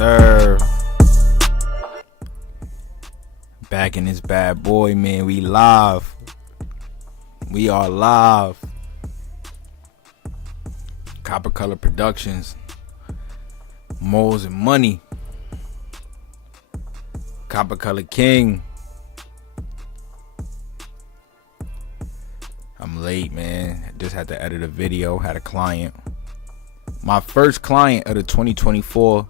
sir. Back in this bad boy, man. We live. We are live. Copper Color Productions. Moles and Money. Copper Color King. I'm late, man. Just had to edit a video. Had a client. My first client of the 2024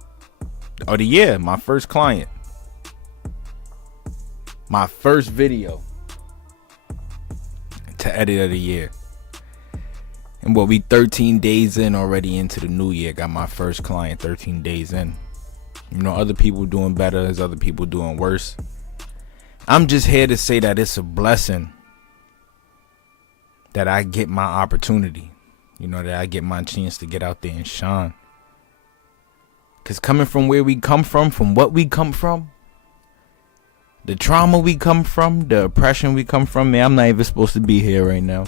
of the year. My first client. My first video to edit of the year. And we 13 days in already into the new year. Got my first client 13 days in. You know, other people doing better. There's other people doing worse. I'm just here to say that it's a blessing that I get my opportunity. You know, that I get my chance to get out there and shine. Because coming from where we come from what we come from, the trauma we come from, the oppression we come from, man, I'm not even supposed to be here right now.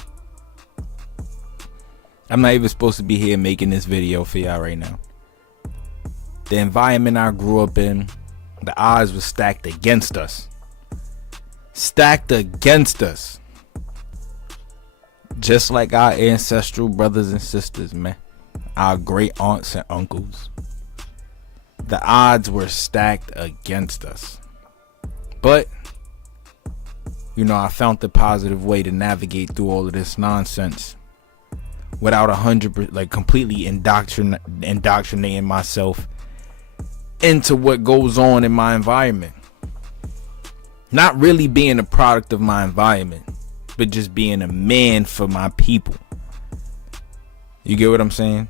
I'm not even supposed to be here making this video for y'all right now. The environment I grew up in, the odds were stacked against us. Stacked against us. Just like our ancestral brothers and sisters, man. Our great aunts and uncles. The odds were stacked against us. But, you know, I found the positive way to navigate through all of this nonsense without 100%, like completely indoctrinating myself into what goes on in my environment. Not really being a product of my environment, but just being a man for my people. You get what I'm saying?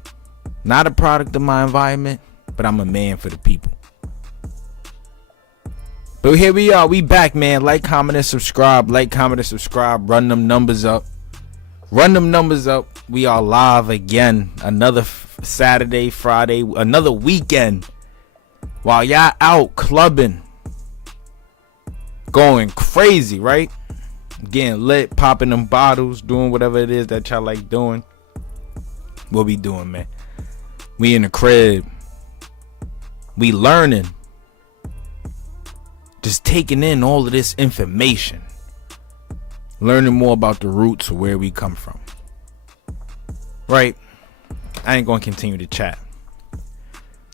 Not a product of my environment, but I'm a man for the people. But here we are. We back, man. Like, comment, and subscribe. Like, comment, and subscribe. Run them numbers up. Run them numbers up. We are live again. Another Saturday, Friday. Another weekend. While y'all out clubbing. Going crazy, right? Getting lit. Popping them bottles. Doing whatever it is that y'all like doing. What we doing, man? We in the crib. We learning. Just taking in all of this information. Learning more about the roots of where we come from. Right? I ain't going to continue to chat.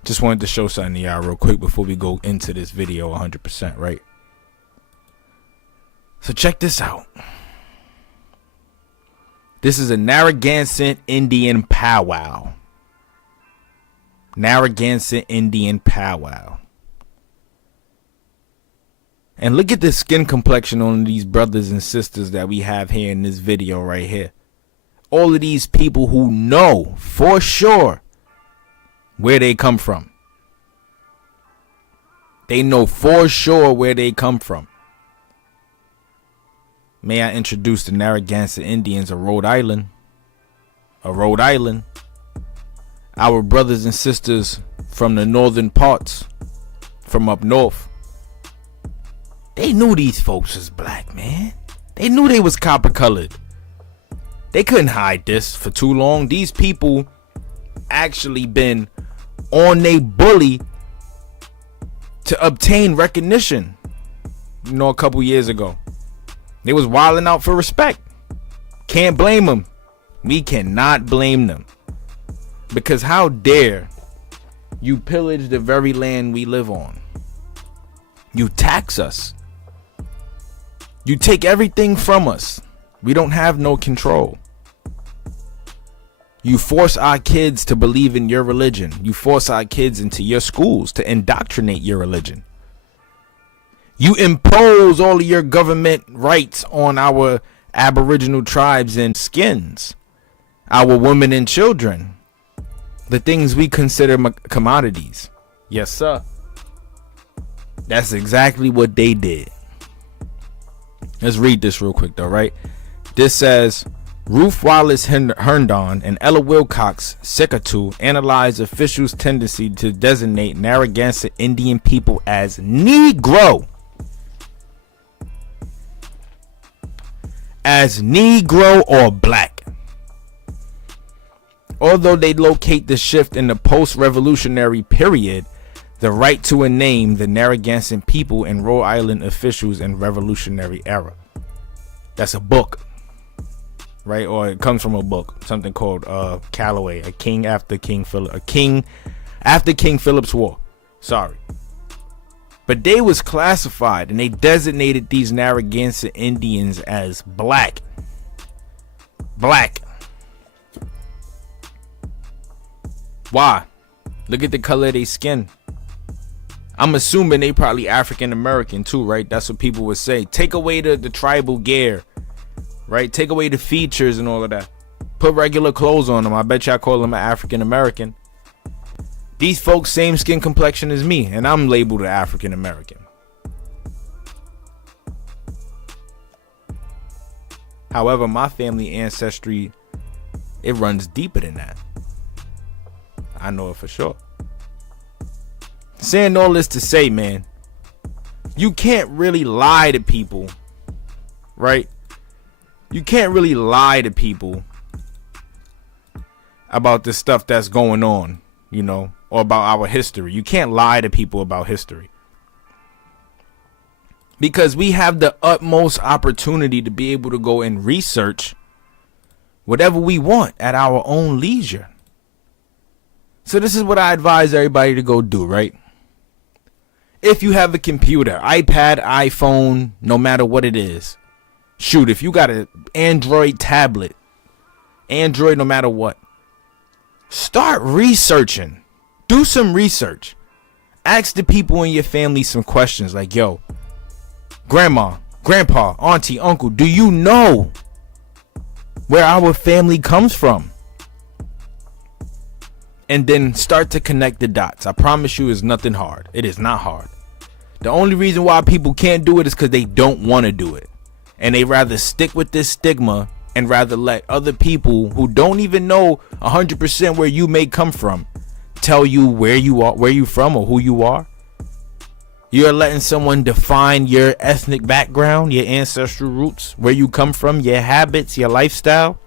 Just wanted to show something to y'all real quick before we go into this video 100%, right? So check this out. This is a Narragansett Indian powwow. Narragansett Indian powwow. And look at the skin complexion on these brothers and sisters that we have here in this video right here. All of these people who know for sure where they come from. They know for sure where they come from. May I introduce the Narragansett Indians of Rhode Island. Rhode Island. Our brothers and sisters from the northern parts. From up north. They knew these folks was black, man. They knew they was copper colored. They couldn't hide this for too long. These people actually been on they bully to obtain recognition. You know, a couple years ago. They was wilding out for respect. Can't blame them. We cannot blame them. Because how dare you pillage the very land we live on? You tax us. You take everything from us. We don't have no control. You force our kids to believe in your religion. You force our kids into your schools to indoctrinate your religion. You impose all of your government rights on our Aboriginal tribes and skins. Our women and children. The things we consider commodities. Yes, sir. That's exactly what they did. Let's read this real quick though, right? This says, Ruth Wallace Herndon and Ella Wilcox Secatu analyze officials' tendency to designate Narragansett Indian people as Negro. As Negro or black. Although they locate the shift in the post-revolutionary period, The right to a name, the Narragansett people and Rhode Island officials in Revolutionary Era. That's a book, right? Or it comes from a book, something called Callaway, a king after King Philip's War. Sorry. But they was classified and they designated these Narragansett Indians as black. Black. Why? Look at the color of their skin. I'm assuming they probably African American too, right? That's what people would say. Take away the tribal gear, right? Take away the features and all of that. Put regular clothes on them. I bet y'all call them an African American. These folks same skin complexion as me, and I'm labeled an African American. However, my family ancestry, it runs deeper than that. I know it for sure. Saying all this to say, man, you can't really lie to people, right? You can't really lie to people about the stuff that's going on, you know, or about our history. You can't lie to people about history. Because we have the utmost opportunity to be able to go and research whatever we want at our own leisure. So this is what I advise everybody to go do, right? If you have a computer, iPad, iPhone, no matter what it is. Shoot, if you got an Android tablet, Android no matter what. Start researching. Do some research. Ask the people in your family some questions like, yo, grandma, grandpa, auntie, uncle, do you know where our family comes from? And then start to connect the dots. I promise you it's nothing hard. It is not hard. The only reason why people can't do it is because they don't want to do it. And they rather stick with this stigma and rather let other people who don't even know 100% where you may come from tell you where you are, where you from, or who you are. You're letting someone define your ethnic background, your ancestral roots, where you come from, your habits, your lifestyle,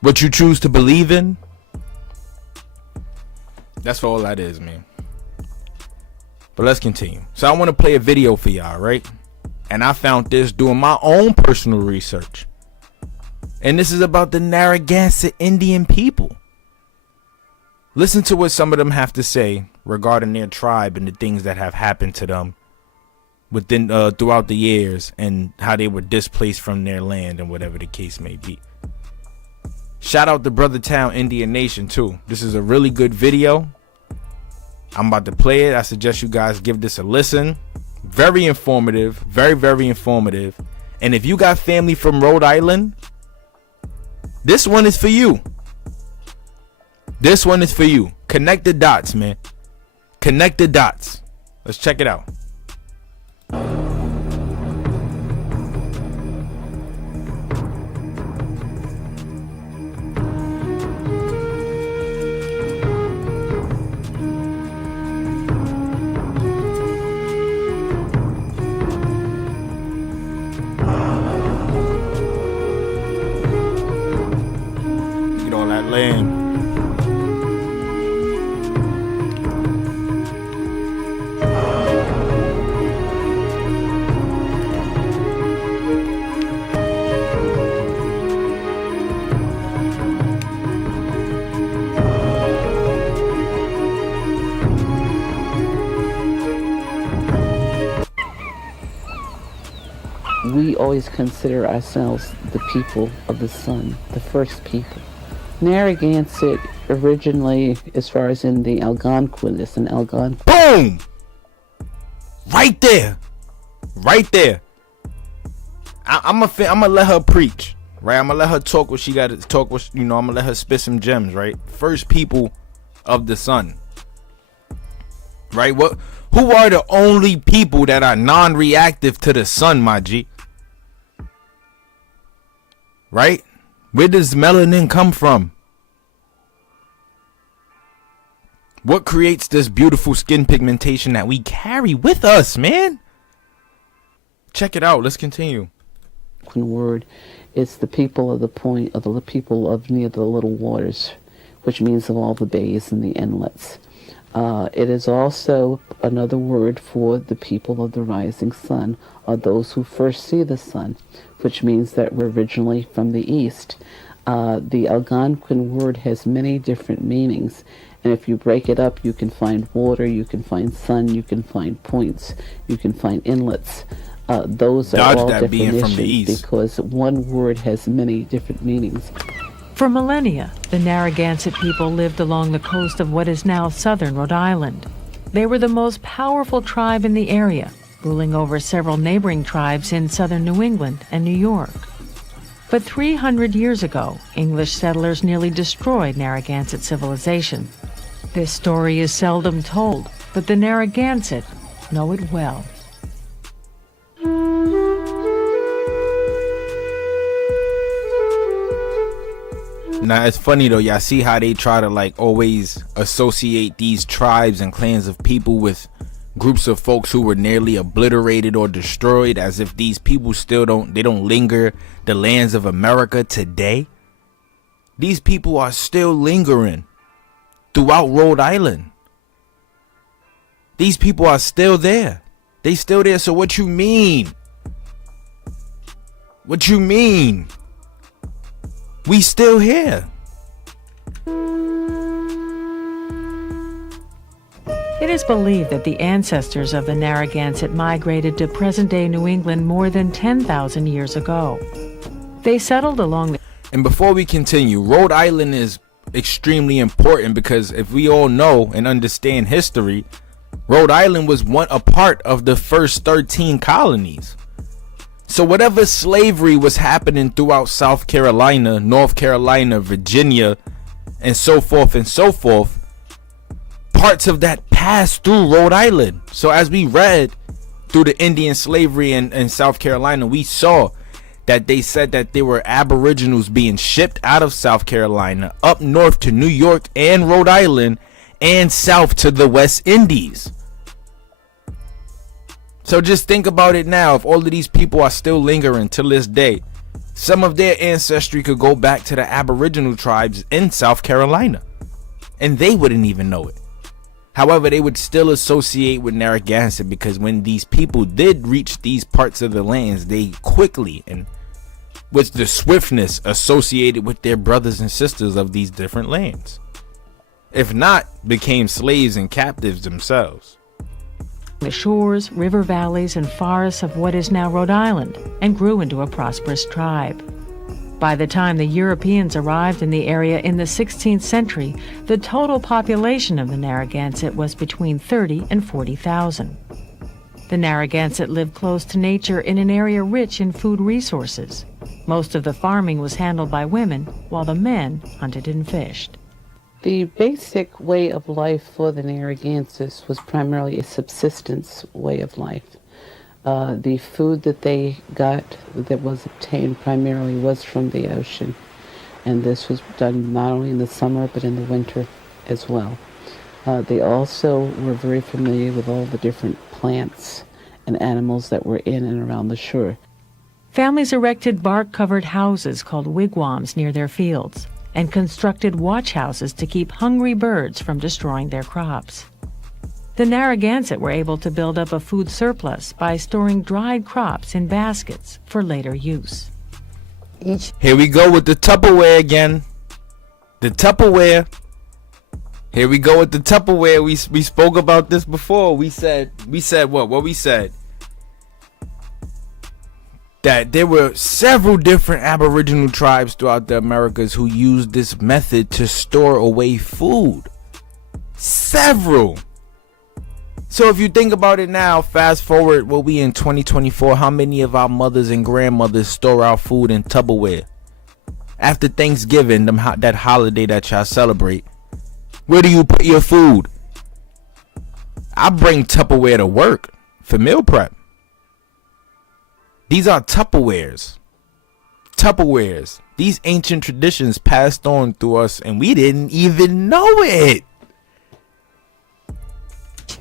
what you choose to believe in. That's all that is, man. But let's continue. So I want to play a video for y'all, right? And I found this doing my own personal research. And this is about the Narragansett Indian people. Listen to what some of them have to say regarding their tribe and the things that have happened to them within throughout the years and how they were displaced from their land and whatever the case may be. Shout out to Brothertown Indian Nation too. This is a really good video. I'm about to play it. I suggest you guys give this a listen. Very informative. Very, very informative. And if you got family from Rhode Island, this one is for you. This one is for you. Connect the dots, man. Connect the dots. Let's check it out. Look at all that land. We always consider ourselves the people of the sun, the first people. Narragansett originally, as far as in the Algonquin, it's an Algonquin. Boom! Right there. Right there. I'm gonna let her preach, right? I'm gonna let her talk what she got to talk. What, you know, I'm gonna let her spit some gems, right? First people of the sun, right? Who are the only people that are non-reactive to the sun, my G? Right? Where does melanin come from? What creates this beautiful skin pigmentation that we carry with us, man? Check it out. Let's continue. Word, it's the people of the point, of the people of near the little waters, which means of all the bays and the inlets. It is also another word for the people of the rising sun, or those who first see the sun, which means that we're originally from the east. The Algonquin word has many different meanings, and if you break it up, you can find water, you can find sun, you can find points, you can find inlets. Those are all definitions because one word has many different meanings. For millennia, the Narragansett people lived along the coast of what is now southern Rhode Island. They were the most powerful tribe in the area, ruling over several neighboring tribes in southern New England and New York. But 300 years ago, English settlers nearly destroyed Narragansett civilization. This story is seldom told, but the Narragansett know it well. Now, it's funny though, y'all see how they try to like always associate these tribes and clans of people with groups of folks who were nearly obliterated or destroyed, as if these people still don't linger the lands of America today. These people are still lingering throughout Rhode Island. These people are still there. They still there. So what you mean? What you mean? We still here. It is believed that the ancestors of the Narragansett migrated to present-day New England more than 10,000 years ago. They settled along the... And before we continue, Rhode Island is extremely important because if we all know and understand history, Rhode Island was a part of the first 13 colonies. So whatever slavery was happening throughout South Carolina, North Carolina, Virginia, and so forth, parts of that passed through Rhode Island. So as we read through the Indian slavery in South Carolina, we saw that they said that there were aboriginals being shipped out of South Carolina up north to New York and Rhode Island and south to the West Indies. So just think about it now. If all of these people are still lingering till this day, some of their ancestry could go back to the Aboriginal tribes in South Carolina, and they wouldn't even know it. However, they would still associate with Narragansett because when these people did reach these parts of the lands, they quickly and with the swiftness associated with their brothers and sisters of these different lands. If not, became slaves and captives themselves. The shores, river valleys, and forests of what is now Rhode Island, and grew into a prosperous tribe. By the time the Europeans arrived in the area in the 16th century, the total population of the Narragansett was between 30 and 40,000. The Narragansett lived close to nature in an area rich in food resources. Most of the farming was handled by women, while the men hunted and fished. The basic way of life for the Narragansetts was primarily a subsistence way of life. The food that they got, that was obtained primarily, was from the ocean. And this was done not only in the summer, but in the winter as well. They also were very familiar with all the different plants and animals that were in and around the shore. Families erected bark-covered houses called wigwams near their fields, and constructed watch houses to keep hungry birds from destroying their crops. The Narragansett were able to build up a food surplus by storing dried crops in baskets for later use. Here we go with the Tupperware again. The Tupperware. Here we go with the Tupperware. We spoke about this before. We said what? What we said? That there were several different Aboriginal tribes throughout the Americas who used this method to store away food. Several. So if you think about it now, fast forward, we'll be in 2024. How many of our mothers and grandmothers store our food in Tupperware? After Thanksgiving, that holiday that y'all celebrate, where do you put your food? I bring Tupperware to work for meal prep. These are Tupperwares. These ancient traditions passed on through us and we didn't even know it.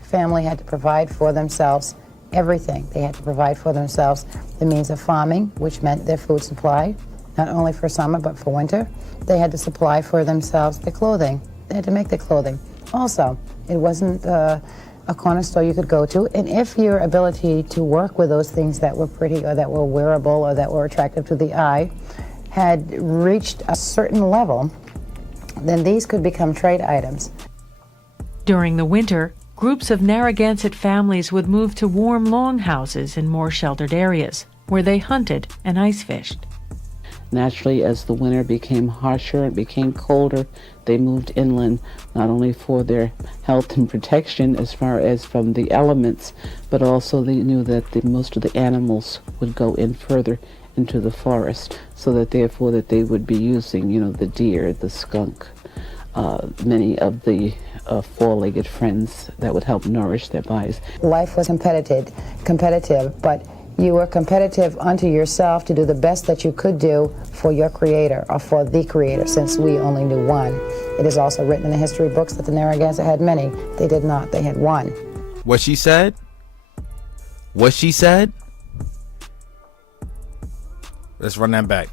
Family had to provide for themselves everything. They had to provide for themselves the means of farming, which meant their food supply, not only for summer but for winter. They had to supply for themselves their clothing. They had to make their clothing. Also, It wasn't a corner store you could go to. And if your ability to work with those things that were pretty or that were wearable or that were attractive to the eye had reached a certain level, then these could become trade items. During the winter, groups of Narragansett families would move to warm longhouses in more sheltered areas, where they hunted and ice fished. Naturally, as the winter became harsher and became colder, they moved inland, not only for their health and protection as far as from the elements, but also they knew that most of the animals would go in further into the forest, so that therefore that they would be using, the deer, the skunk, many of the four-legged friends that would help nourish their bodies. Life was competitive, but you were competitive unto yourself to do the best that you could do for your creator or for the creator, since we only knew one. It is also written in the history books that the Narragansett had many. They did not. They had one. What she said? What she said? Let's run that back.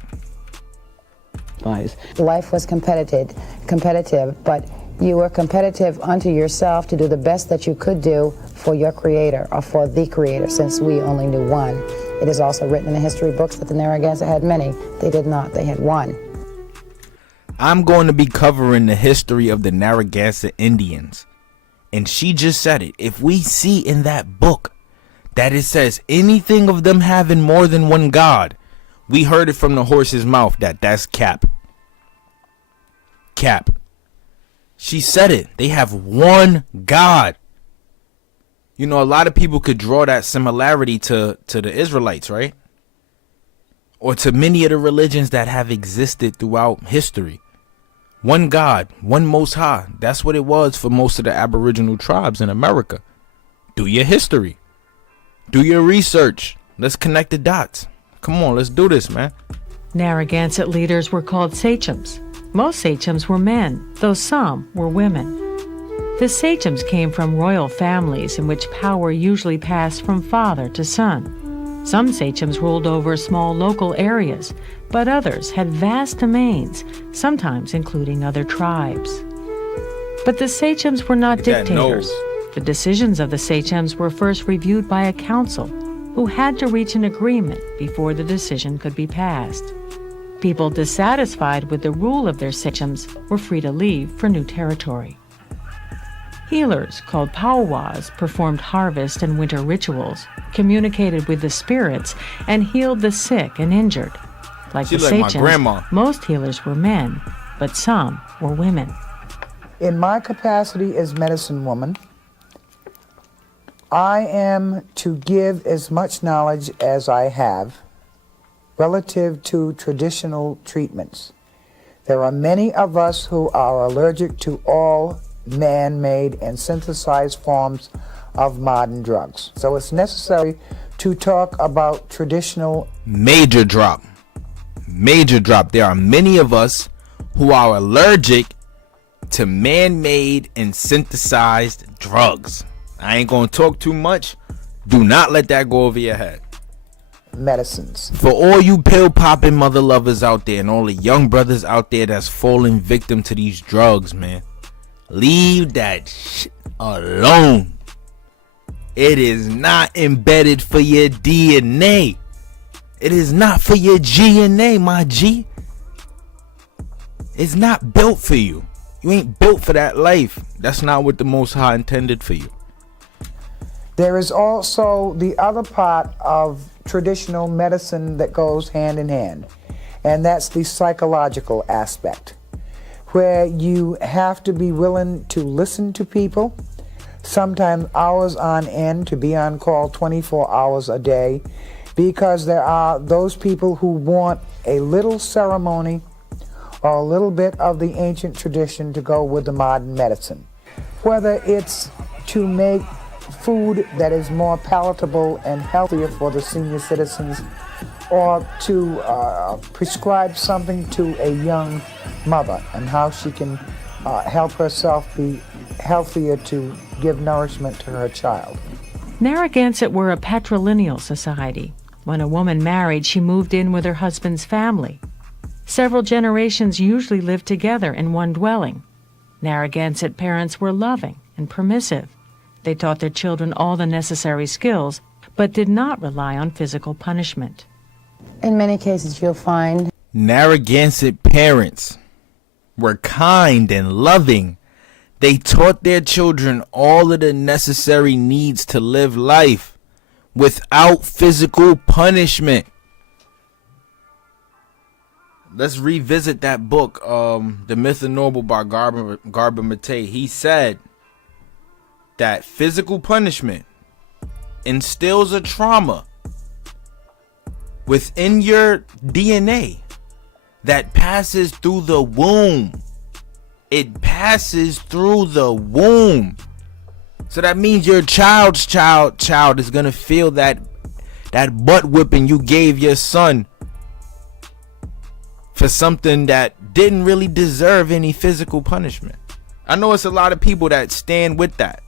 Life was competitive, but you were competitive unto yourself to do the best that you could do for your creator or for the creator, since we only knew one. It is also written in the history books that the Narragansett had many. They did not. They had one. I'm going to be covering the history of the Narragansett Indians. And she just said it. If we see in that book that it says anything of them having more than one god, we heard it from the horse's mouth that's cap. Cap. She said it. They have one God. A lot of people could draw that similarity to the Israelites, right? Or to many of the religions that have existed throughout history. One God, one Most High. That's what it was for most of the Aboriginal tribes in America. Do your history. Do your research. Let's connect the dots. Come on, let's do this, man. Narragansett leaders were called sachems. Most sachems were men, though some were women. The sachems came from royal families in which power usually passed from father to son. Some sachems ruled over small local areas, but others had vast domains, sometimes including other tribes. But the sachems were not dictators. The decisions of the sachems were first reviewed by a council, who had to reach an agreement before the decision could be passed. People dissatisfied with the rule of their sachems were free to leave for new territory. Healers, called powwows, performed harvest and winter rituals, communicated with the spirits, and healed the sick and injured. Like the sachems, most healers were men, but some were women. In my capacity as medicine woman, I am to give as much knowledge as I have relative to traditional treatments. There are many of us who are allergic to all man-made and synthesized forms of modern drugs. So it's necessary to talk about traditional... Major drop. There are many of us who are allergic to man-made and synthesized drugs. I ain't gonna talk too much. Do not let that go over your head. Medicines. For all you pill popping mother lovers out there and all the young brothers out there that's falling victim to these drugs, man, leave that shit alone. It is not embedded for your DNA. It is not for your GNA, my G. It's not built for you. You ain't built for that life. That's not what the Most High intended for you. There is also the other part of traditional medicine that goes hand in hand, and that's the psychological aspect, where you have to be willing to listen to people, sometimes hours on end, to be on call 24 hours a day, because there are those people who want a little ceremony or a little bit of the ancient tradition to go with the modern medicine. Whether it's to make food that is more palatable and healthier for the senior citizens, or to prescribe something to a young mother and how she can help herself be healthier to give nourishment to her child. Narragansett were a patrilineal society. When a woman married, she moved in with her husband's family. Several generations usually lived together in one dwelling. Narragansett parents were loving and permissive. They taught their children all the necessary skills, but did not rely on physical punishment. In many cases, you'll find Narragansett parents were kind and loving. They taught their children all of the necessary needs to live life without physical punishment. Let's revisit that book, The Myth of Noble by Garba Mate. He said that physical punishment instills a trauma within your DNA that passes through the womb. It passes through the womb. So that means your child's child is gonna feel that butt whipping you gave your son for something that didn't really deserve any physical punishment. I know it's a lot of people that stand with that.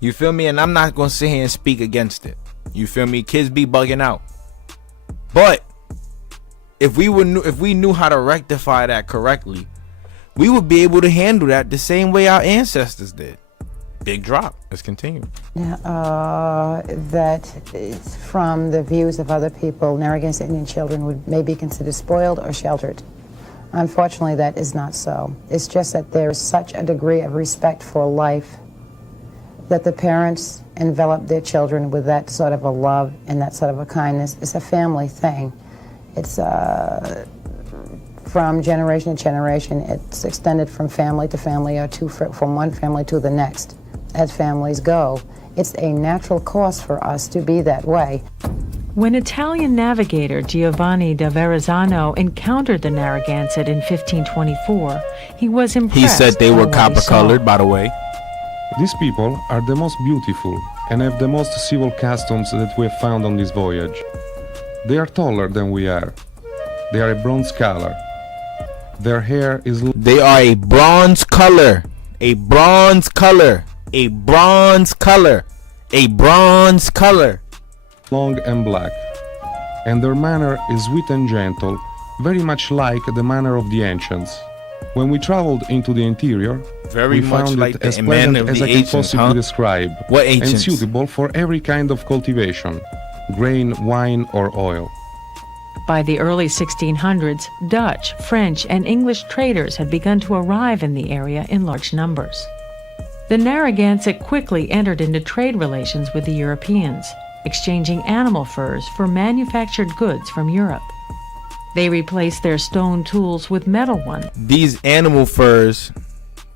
You feel me? And I'm not gonna sit here and speak against it. You feel me? Kids be bugging out. But if we knew how to rectify that correctly, we would be able to handle that the same way our ancestors did. Big drop. Let's continue. that from the views of other people, Narragansett Indian children may be considered spoiled or sheltered. Unfortunately, that is not so. It's just that there is such a degree of respect for life that the parents envelop their children with that sort of a love and that sort of a kindness. It's a family thing. It's from generation to generation. It's extended from family to family, or from one family to the next as families go. It's a natural course for us to be that way. When Italian navigator Giovanni da Verrazzano encountered the Narragansett in 1524, he was impressed. He said they were by what he saw. copper-colored, by the way. These people are the most beautiful and have the most civil customs that we have found on this voyage. They are taller than we are. They are a bronze color. Their hair is... They are a bronze color. A bronze color. A bronze color. A bronze color. long and black. And their manner is sweet and gentle, very much like the manner of the ancients. When we traveled into the interior, Very we much found like it the as man pleasant of as the I can ancients, possibly huh? describe, What and ancients? suitable for every kind of cultivation, grain, wine, or oil. By the early 1600s, Dutch, French, and English traders had begun to arrive in the area in large numbers. The Narragansett quickly entered into trade relations with the Europeans, exchanging animal furs for manufactured goods from Europe. They replaced their stone tools with metal ones. These animal furs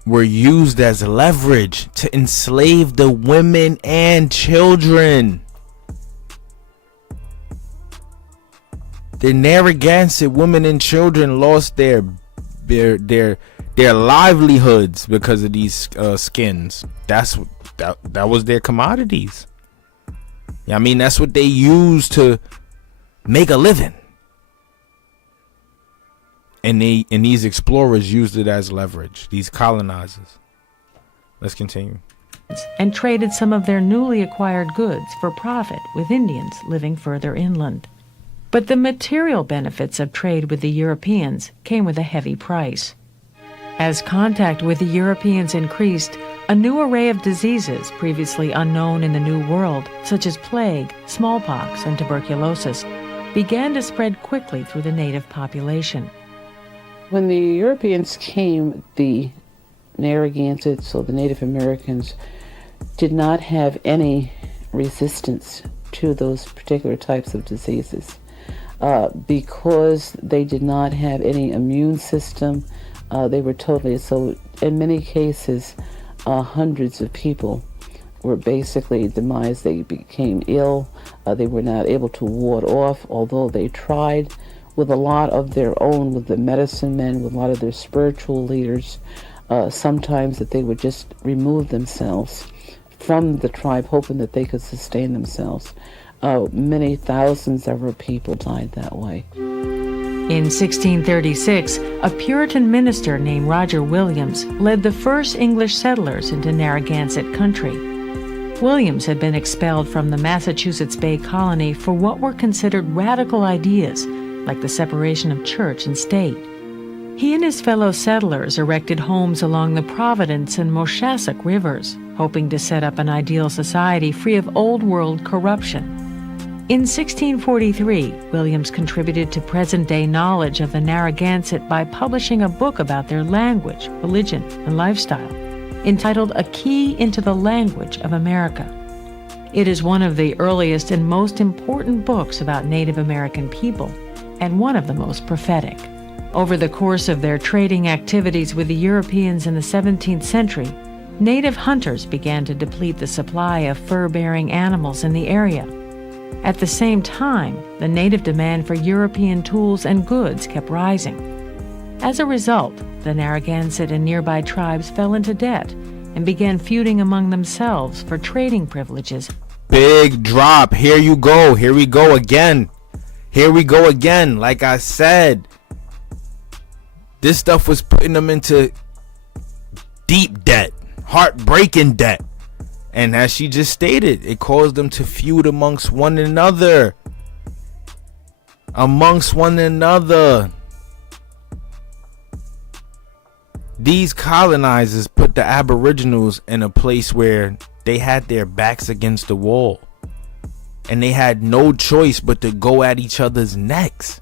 were used as leverage to enslave the women and children. The Narragansett women and children lost their livelihoods because of these skins. That was their commodities. I mean, that's what they used to make a living. And these explorers used it as leverage, these colonizers. Let's continue. And traded some of their newly acquired goods for profit with Indians living further inland. But the material benefits of trade with the Europeans came with a heavy price. As contact with the Europeans increased, a new array of diseases previously unknown in the New World, such as plague, smallpox, and tuberculosis, began to spread quickly through the native population. When the Europeans came, the Narragansetts, or the Native Americans, did not have any resistance to those particular types of diseases. Because they did not have any immune system, they were totally, so in many cases, hundreds of people were basically demised. They became ill. They were not able to ward off, although they tried with a lot of their own, with the medicine men, with a lot of their spiritual leaders, sometimes that they would just remove themselves from the tribe, hoping that they could sustain themselves. Many thousands of our people died that way. In 1636, a Puritan minister named Roger Williams led the first English settlers into Narragansett country. Williams had been expelled from the Massachusetts Bay Colony for what were considered radical ideas, like the separation of church and state. He and his fellow settlers erected homes along the Providence and Moshassuck rivers, hoping to set up an ideal society free of Old World corruption. In 1643, Williams contributed to present-day knowledge of the Narragansett by publishing a book about their language, religion, and lifestyle, entitled A Key into the Language of America. It is one of the earliest and most important books about Native American people, and one of the most prophetic. Over the course of their trading activities with the Europeans in the 17th century, native hunters began to deplete the supply of fur-bearing animals in the area. At the same time, the native demand for European tools and goods kept rising. As a result, the Narragansett and nearby tribes fell into debt and began feuding among themselves for trading privileges. Big drop. Here you go. Here we go again. Here we go again. Like I said, this stuff was putting them into deep debt, heartbreaking debt. And as she just stated, it caused them to feud amongst one another. These colonizers put the Aboriginals in a place where they had their backs against the wall. And they had no choice but to go at each other's necks.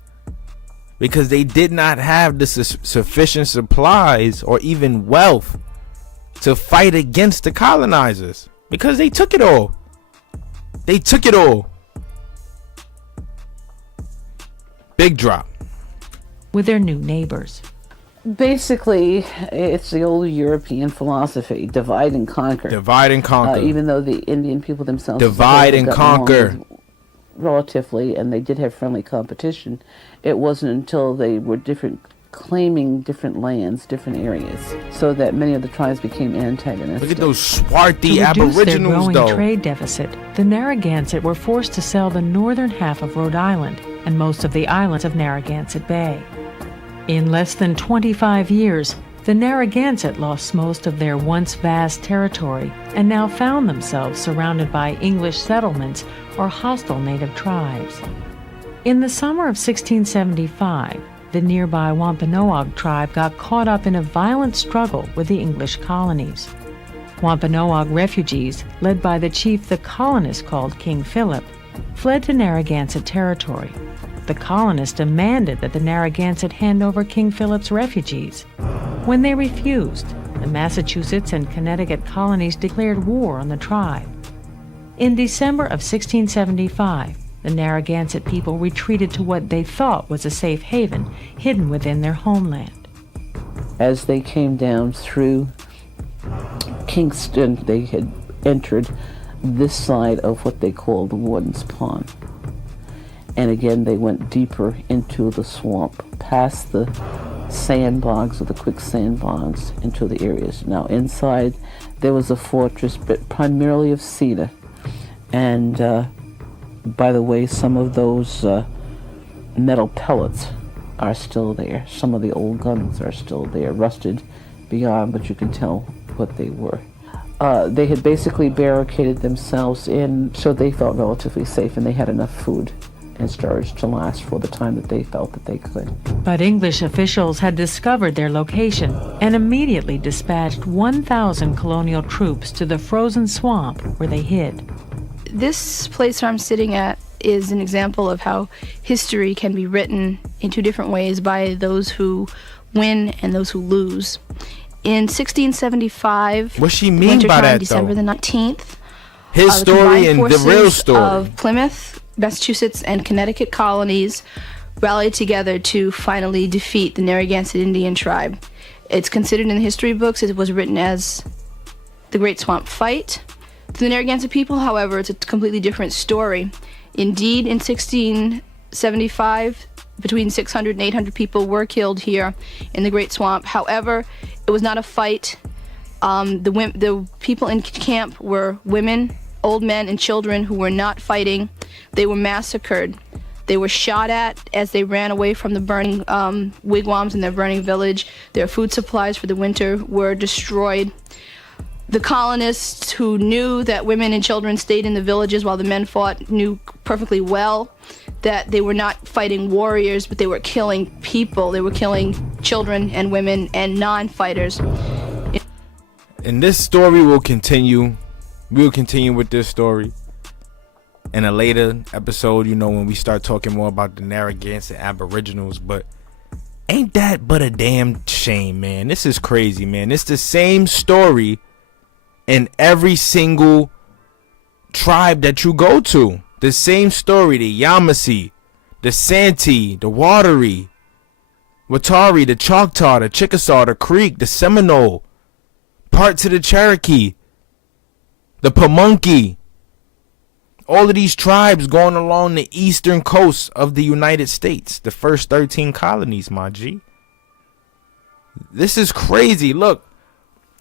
Because they did not have the sufficient supplies or even wealth to fight against the colonizers. Because they took it all. They took it all. Big drop. With their new neighbors. Basically, it's the old European philosophy, divide and conquer. Divide and conquer. Even though the Indian people themselves divide and conquer. Relatively, and they did have friendly competition, it wasn't until they were claiming different lands, different areas, so that many of the tribes became antagonistic. Look at those swarthy to Aboriginals, reduce their growing though. Trade deficit, the Narragansett were forced to sell the northern half of Rhode Island and most of the islands of Narragansett Bay. In less than 25 years, the Narragansett lost most of their once vast territory and now found themselves surrounded by English settlements or hostile native tribes. In the summer of 1675, the nearby Wampanoag tribe got caught up in a violent struggle with the English colonies. Wampanoag refugees, led by the chief the colonists called King Philip, fled to Narragansett territory. The colonists demanded that the Narragansett hand over King Philip's refugees. When they refused, the Massachusetts and Connecticut colonies declared war on the tribe. In December of 1675, the Narragansett people retreated to what they thought was a safe haven hidden within their homeland. As they came down through Kingston, they had entered this side of what they called the Warden's Pond. And again, they went deeper into the swamp, past the sandbogs or the quicksand bogs into the areas. Now, inside, there was a fortress, but primarily of cedar. And by the way, some of those metal pellets are still there. Some of the old guns are still there, rusted beyond, but you can tell what they were. They had basically barricaded themselves in, so they felt relatively safe, and they had enough food and storage to last for the time that they felt that they could. But English officials had discovered their location and immediately dispatched 1,000 colonial troops to the frozen swamp where they hid. This place I'm sitting at is an example of how history can be written in two different ways by those who win and those who lose. In 1675, what she mean by that, December though? the 19th, his story and the real story of Plymouth, Massachusetts, and Connecticut colonies rallied together to finally defeat the Narragansett Indian tribe. It's considered in the history books, it was written as the Great Swamp Fight. To the Narragansett people, however, it's a completely different story. Indeed, in 1675, between 600 and 800 people were killed here in the Great Swamp. However, it was not a fight. The people in camp were women, old men, and children who were not fighting. They were massacred. They were shot at as they ran away from the burning wigwams in their burning village. Their food supplies for the winter were destroyed. The colonists, who knew that women and children stayed in the villages while the men fought, knew perfectly well that they were not fighting warriors, but they were killing people. They were killing children and women and non-fighters. And this story will continue. We will continue with this story in a later episode, when we start talking more about the Narragansett Aboriginals. But ain't that but a damn shame, man. This is crazy, man. It's the same story in every single tribe that you go to. The same story. The Yamasee, the Santee, the Wateree, Watari, the Choctaw, the Chickasaw, the Creek, the Seminole, parts of the Cherokee, the Pamunkey. All of these tribes going along the eastern coast of the United States. The first 13 colonies, my G. This is crazy. Look,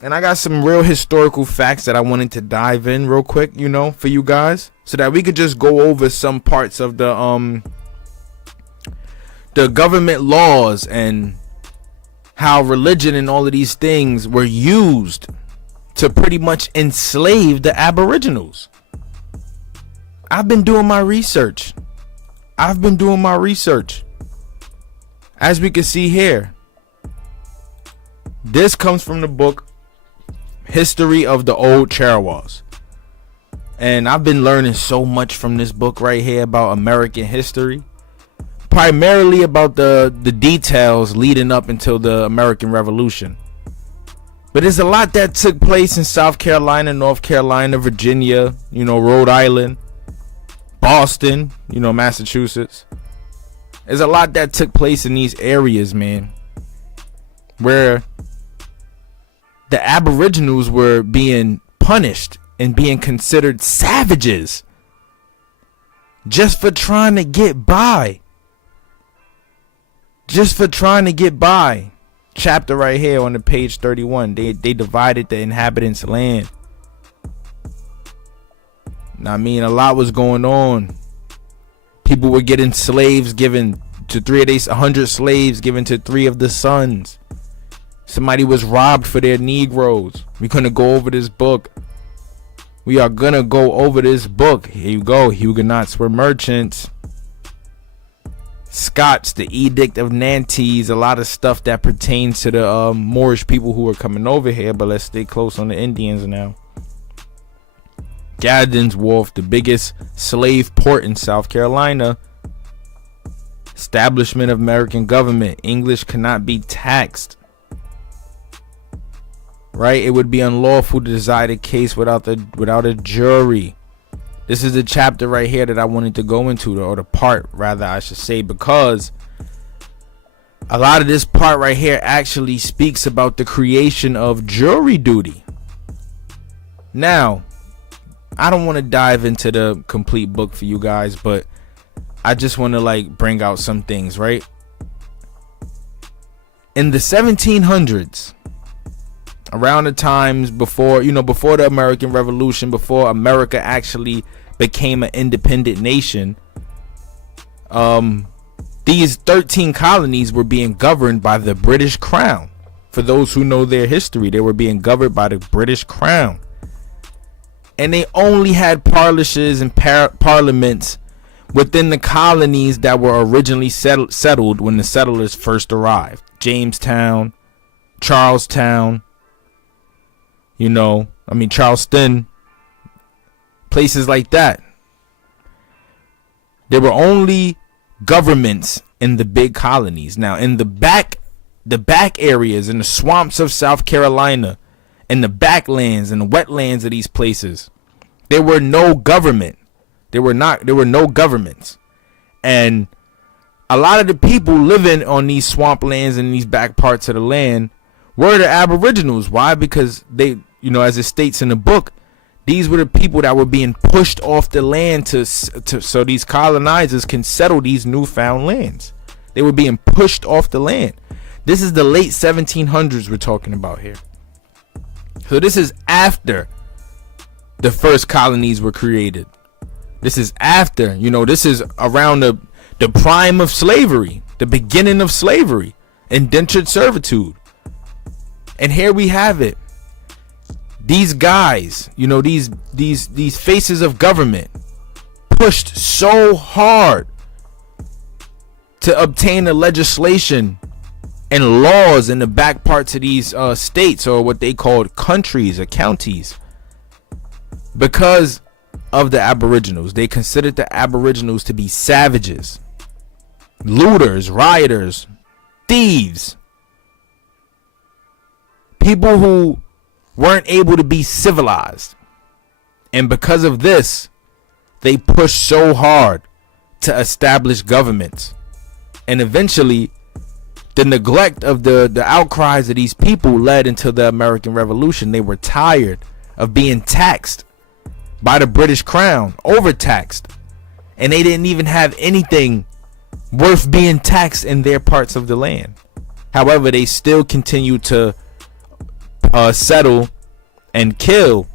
and I got some real historical facts that I wanted to dive in real quick, for you guys, so that we could just go over some parts of the government laws and how religion and all of these things were used to pretty much enslave the Aboriginals. I've been doing my research. As we can see here, this comes from the book History of the Old Cherawas. And I've been learning so much from this book right here about American history. Primarily about the details leading up until the American Revolution. But there's a lot that took place in South Carolina, North Carolina, Virginia, Rhode Island, Boston, Massachusetts. There's a lot that took place in these areas, man, where the Aboriginals were being punished and being considered savages just for trying to get by. Chapter right here on the page 31. They divided the inhabitants' land. I mean, a lot was going on. People were getting slaves given to 100 slaves given to 3 of the sons. Somebody was robbed for their Negroes. We're gonna go over this book. Here you go. Huguenots were merchants. Scots, the Edict of Nantes, a lot of stuff that pertains to the Moorish people who were coming over here. But let's stay close on the Indians now. Gaddon's Wharf, the biggest slave port in South Carolina. Establishment of American government. English cannot be taxed. Right? It would be unlawful to decide a case without a jury. This is the chapter right here that I wanted to go into, or the part rather I should say, because a lot of this part right here actually speaks about the creation of jury duty. Now, I don't want to dive into the complete book for you guys, but I just want to bring out some things, right? In the 1700s, around the times before the American Revolution, before America actually became an independent nation, these 13 colonies were being governed by the British Crown. For those who know their history, they were being governed by the British Crown. And they only had parishes and parliaments within the colonies that were originally settled when the settlers first arrived. Jamestown, Charlestown, Charleston, places like that. There were only governments in the big colonies. Now, in the back areas, in the swamps of South Carolina, in the backlands and the wetlands of these places, there were no government. There were no governments. And a lot of the people living on these swamplands and these back parts of the land were the Aboriginals. Why? Because they, as it states in the book, these were the people that were being pushed off the land so these colonizers can settle these newfound lands. They were being pushed off the land. This is the late 1700s we're talking about here. So this is after the first colonies were created. This is after, this is around the prime of slavery, the beginning of slavery, indentured servitude. And here we have it. These guys, these faces of government pushed so hard to obtain the legislation and laws in the back parts of these states, or what they called countries or counties, because of the Aboriginals. They considered the Aboriginals to be savages, looters, rioters, thieves, people who weren't able to be civilized. And because of this, they pushed so hard to establish governments. And eventually, the neglect of the outcries of these people led into the American Revolution. They were tired of being taxed by the British Crown, overtaxed. And they didn't even have anything worth being taxed in their parts of the land. However, they still continue to settle and kill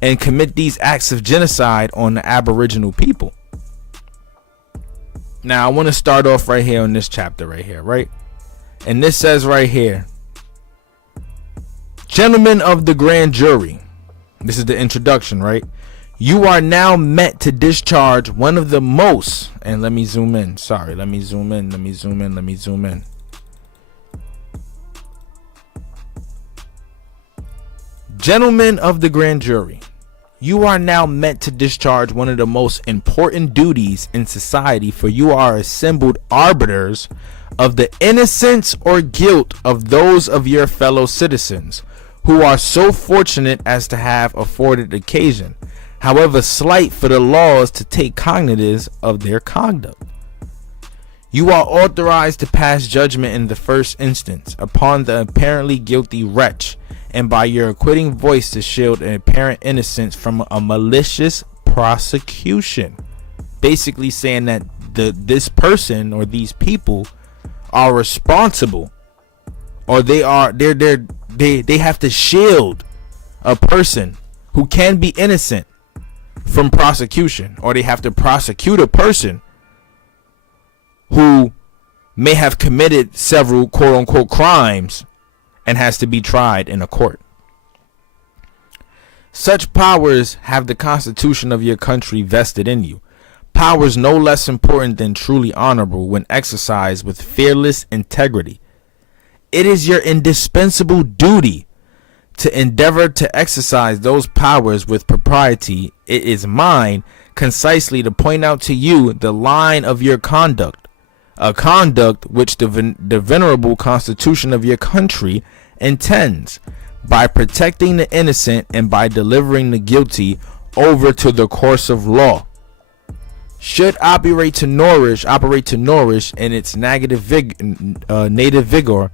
and commit these acts of genocide on the Aboriginal people. Now, I want to start off right here on this chapter right here, right? And this says right here, gentlemen of the grand jury, this is the introduction, right? You are now met to discharge one of the most, and let me zoom in. Sorry, let me zoom in. Gentlemen of the grand jury, you are now meant to discharge one of the most important duties in society, for you are assembled arbiters of the innocence or guilt of those of your fellow citizens who are so fortunate as to have afforded occasion, however slight, for the laws to take cognizance of their conduct. You are authorized to pass judgment in the first instance upon the apparently guilty wretch, and by your acquitting voice to shield an apparent innocence from a malicious prosecution. Basically saying that this person or these people are responsible, or they have to shield a person who can be innocent from prosecution, or they have to prosecute a person who may have committed several quote unquote crimes and has to be tried in a court. Such powers have the Constitution of your country vested in you, powers no less important than truly honorable when exercised with fearless integrity. It is your indispensable duty to endeavor to exercise those powers with propriety. It is mine concisely to point out to you the line of your conduct, a conduct which the venerable Constitution of your country intends, by protecting the innocent and by delivering the guilty over to the course of law, should operate to nourish in its native vigor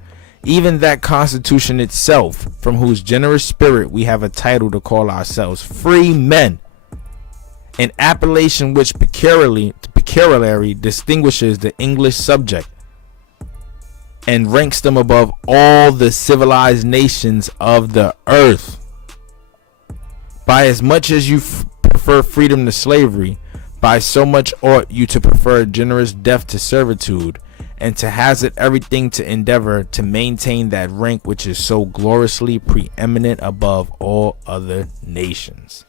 even that Constitution itself, from whose generous spirit we have a title to call ourselves free men, an appellation which peculiarly distinguishes the English subject and ranks them above all the civilized nations of the earth. By as much as you prefer freedom to slavery, by so much ought you to prefer a generous death to servitude, and to hazard everything to endeavor to maintain that rank which is so gloriously preeminent above all other nations.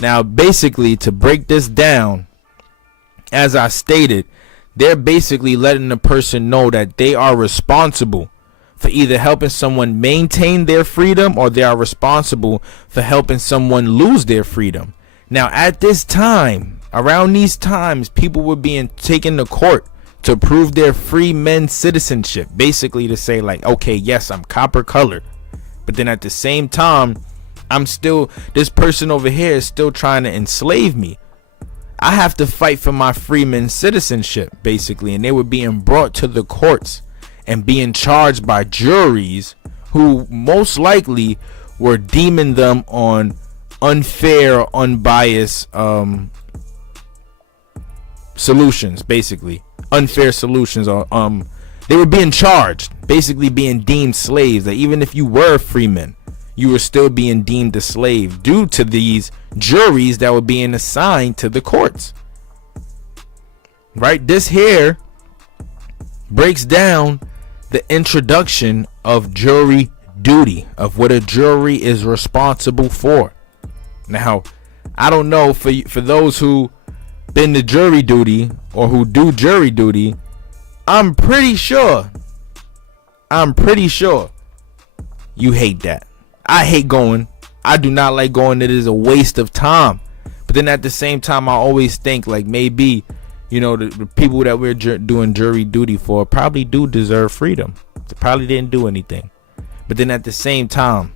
Now, basically, to break this down, as I stated, they're basically letting the person know that they are responsible for either helping someone maintain their freedom, or they are responsible for helping someone lose their freedom. Now, at this time, around these times, people were being taken to court to prove their free men citizenship, basically to say like, okay, yes, I'm copper colored, but then at the same time, this person over here is still trying to enslave me. I have to fight for my freeman citizenship, basically. And they were being brought to the courts and being charged by juries who most likely were deeming them on unfair or unbiased solutions, basically. Unfair solutions, or they were being charged, basically being deemed slaves. That even if you were freemen, you were still being deemed a slave due to these juries that were being assigned to the courts. Right? This here breaks down the introduction of jury duty, of what a jury is responsible for. Now, I don't know, for those who been to jury duty or who do jury duty, I'm pretty sure I'm pretty sure you hate that. I hate going. I do not like going. It is a waste of time. But then at the same time, I always think like maybe, you know, the people that we're doing jury duty for probably do deserve freedom. They probably didn't do anything. But then at the same time,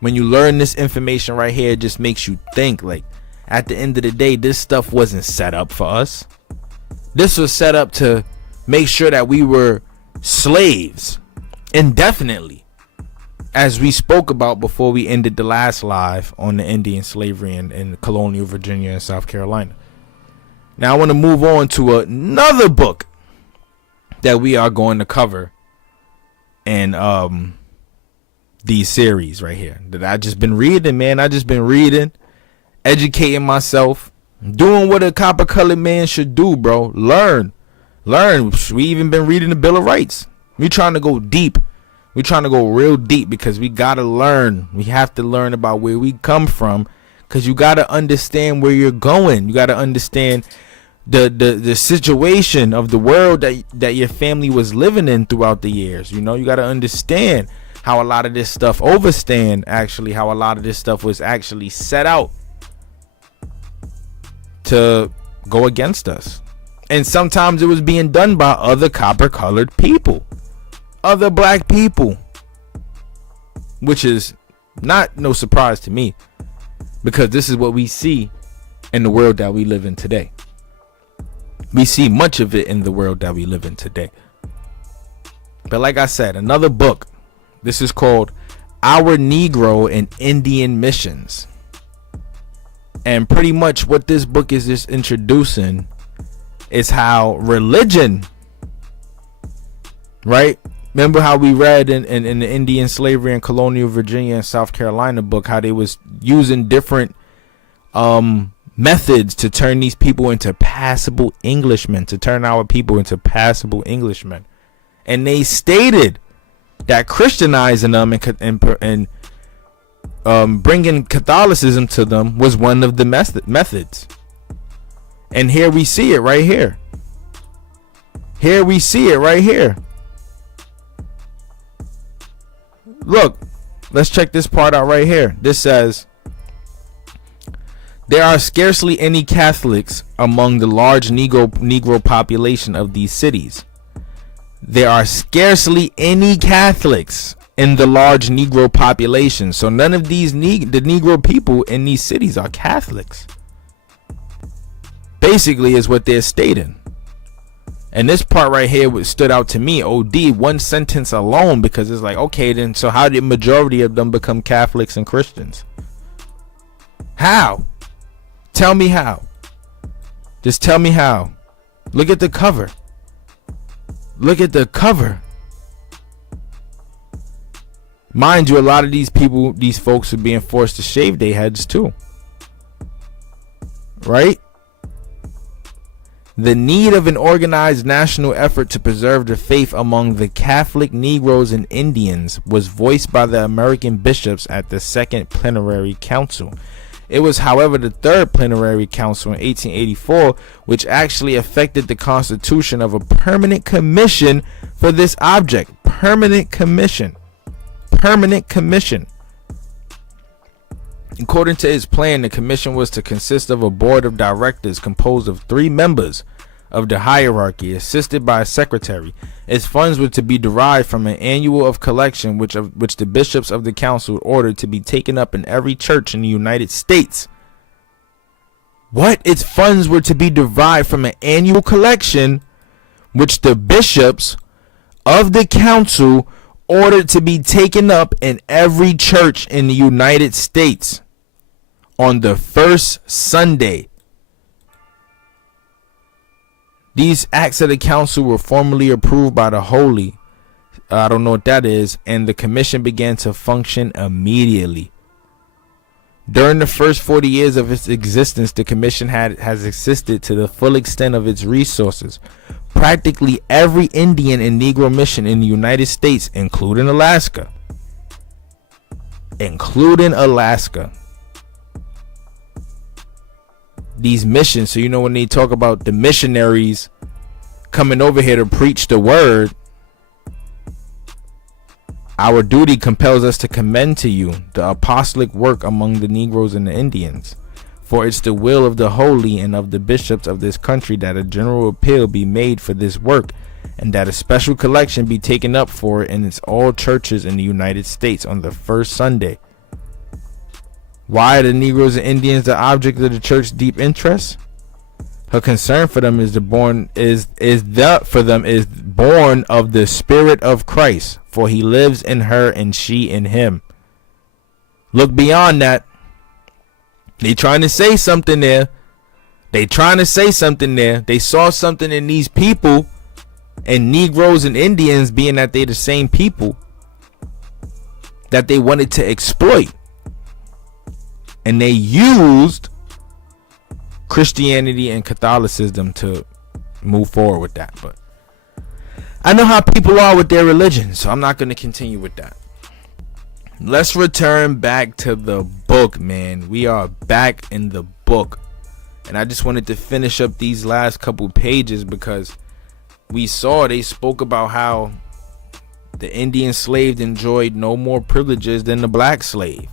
when you learn this information right here, it just makes you think like at the end of the day, this stuff wasn't set up for us. This was set up to make sure that we were slaves indefinitely, as we spoke about before we ended the last live on the Indian slavery in colonial Virginia and South Carolina. Now I want to move on to another book that we are going to cover in these series right here that I just been reading, man. I just been reading, educating myself, doing what a copper colored man should do, bro. Learn. We even been reading the Bill of Rights. We trying to go deep. We trying to go real deep because we gotta learn. We have to learn about where we come from, because you gotta understand where you're going. You gotta understand the situation of the world that your family was living in throughout the years. You know, you gotta understand how a lot of this stuff how a lot of this stuff was actually set out to go against us. And sometimes it was being done by other copper colored people, other black people, which is not no surprise to me, because this is what we see in the world that we live in today. We see much of it in the world that we live in today. But like I said, another book. This is called Our Negro and Indian Missions. And pretty much what this book is just introducing is how religion, right? Remember how we read in the Indian slavery and colonial Virginia and South Carolina book, how they was using different methods to turn these people into passable Englishmen, to turn our people into passable Englishmen. And they stated that Christianizing them and bringing Catholicism to them was one of the methods. And here we see it right here. Here we see it right here. Look, let's check this part out right here. This says, there are scarcely any Catholics among the large Negro population of these cities. There are scarcely any Catholics in the large Negro population. So none of these the Negro people in these cities are Catholics. Basically is what they're stating. And this part right here stood out to me, OD, one sentence alone, because it's like, okay, then so how did majority of them become Catholics and Christians? How? Tell me how. Just tell me how. Look at the cover. Look at the cover. Mind you, a lot of these people, these folks are being forced to shave their heads too. Right? The need of an organized national effort to preserve the faith among the Catholic Negroes and Indians was voiced by the American bishops at the Second Plenary Council. It was, however, the Third Plenary Council in 1884 which actually affected the constitution of a permanent commission for this object. Permanent commission. According to its plan, the commission was to consist of a board of directors composed of 3 members of the hierarchy, assisted by a secretary. Its funds were to be derived from an annual of collection which the bishops of the council ordered to be taken up in every church in the United States. What? Its funds were to be derived from an annual collection which the bishops of the council ordered to be taken up in every church in the United States on the first Sunday. These acts of the council were formally approved by the Holy, I don't know what that is, and the commission began to function immediately. During the first 40 years of its existence, the commission has existed to the full extent of its resources. Practically every Indian and Negro mission in the United States, including Alaska, these missions. So you know, when they talk about the missionaries coming over here to preach the word, our duty compels us to commend to you the apostolic work among the Negroes and the Indians. For it's the will of the holy and of the bishops of this country that a general appeal be made for this work, and that a special collection be taken up for it in its all churches in the United States on the first Sunday. Why are the Negroes and Indians the object of the church's deep interest? Her concern for them is born of the Spirit of Christ, for he lives in her and she in him. Look beyond that. They trying to say something there. They saw something in these people, and Negroes and Indians, being that they the same people, that they wanted to exploit. And they used Christianity and Catholicism to move forward with that. But I know how people are with their religion, so I'm not going to continue with that. Let's return back to the book, man. We are back in the book. And I just wanted to finish up these last couple pages because we saw they spoke about how the Indian slave enjoyed no more privileges than the black slave.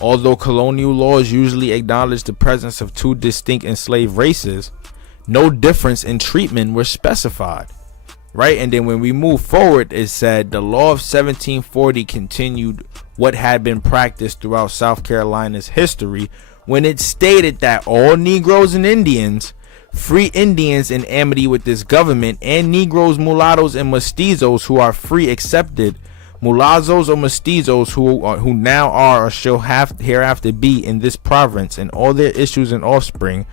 Although colonial laws usually acknowledge the presence of two distinct enslaved races, no difference in treatment was specified. Right? And then when we move forward, it said the law of 1740 continued what had been practiced throughout South Carolina's history when it stated that all Negroes and Indians, free Indians in amity with this government, and Negroes, mulattoes, and mestizos who are free accepted, mulattoes or mestizos who now are or shall have hereafter be in this province, and all their issues and offspring,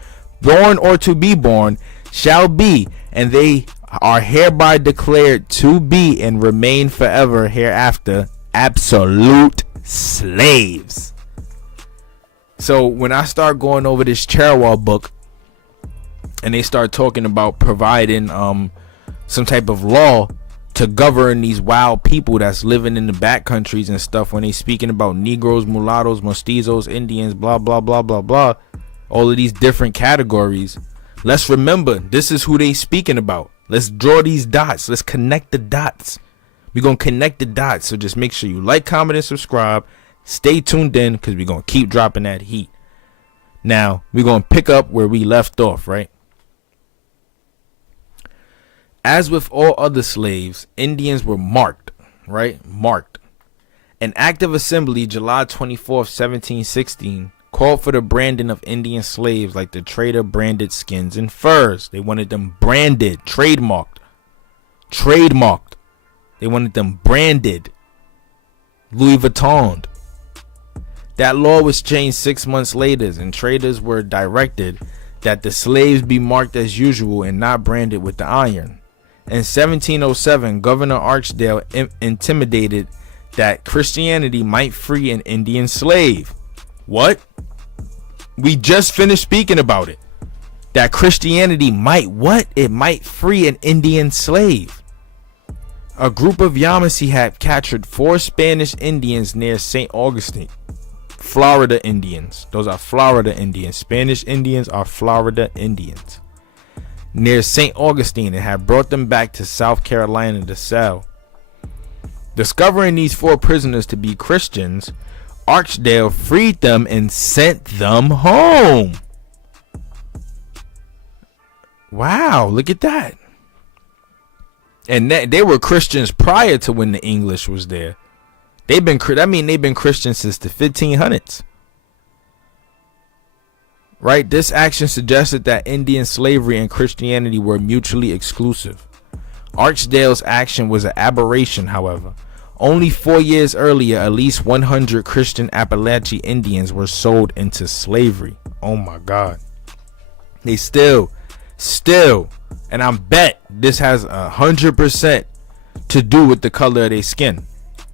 born or to be born, shall be, and they are hereby declared to be and remain forever hereafter absolute slaves. So when I start going over this Cherwell book and they start talking about providing some type of law to govern these wild people that's living in the back countries and stuff, when they speaking about Negroes, mulattoes, mestizos, Indians, blah blah blah blah blah, all of these different categories, let's remember this is who they speaking about. Let's draw these dots. Let's connect the dots. We're going to connect the dots. So just make sure you like, comment, and subscribe. Stay tuned in because we're going to keep dropping that heat. Now, we're going to pick up where we left off, right? As with all other slaves, Indians were marked, right? Marked. An act of assembly, July 24th, 1716, called for the branding of Indian slaves like the trader branded skins and furs. They wanted them branded, trademarked. They wanted them branded, Louis Vuitton. That law was changed 6 months later, and traders were directed that the slaves be marked as usual and not branded with the iron. In 1707, Governor Archdale intimidated that Christianity might free an Indian slave. What? We just finished speaking about it. That Christianity might what? It might free an Indian slave. A group of Yamasee had captured 4 Spanish Indians near St. Augustine. Florida Indians. Those are Florida Indians. Spanish Indians are Florida Indians. Near St. Augustine, and had brought them back to South Carolina to sell. Discovering these 4 prisoners to be Christians, Archdale freed them and sent them home. Wow, look at that. And they were Christians prior to when the English was there. They've been Christians since the 1500s. Right? This action suggested that Indian slavery and Christianity were mutually exclusive. Archdale's action was an aberration, however. Only 4 years earlier, at least 100 Christian Appalachian Indians were sold into slavery. Oh my God. They still, and I bet this has 100% to do with the color of their skin,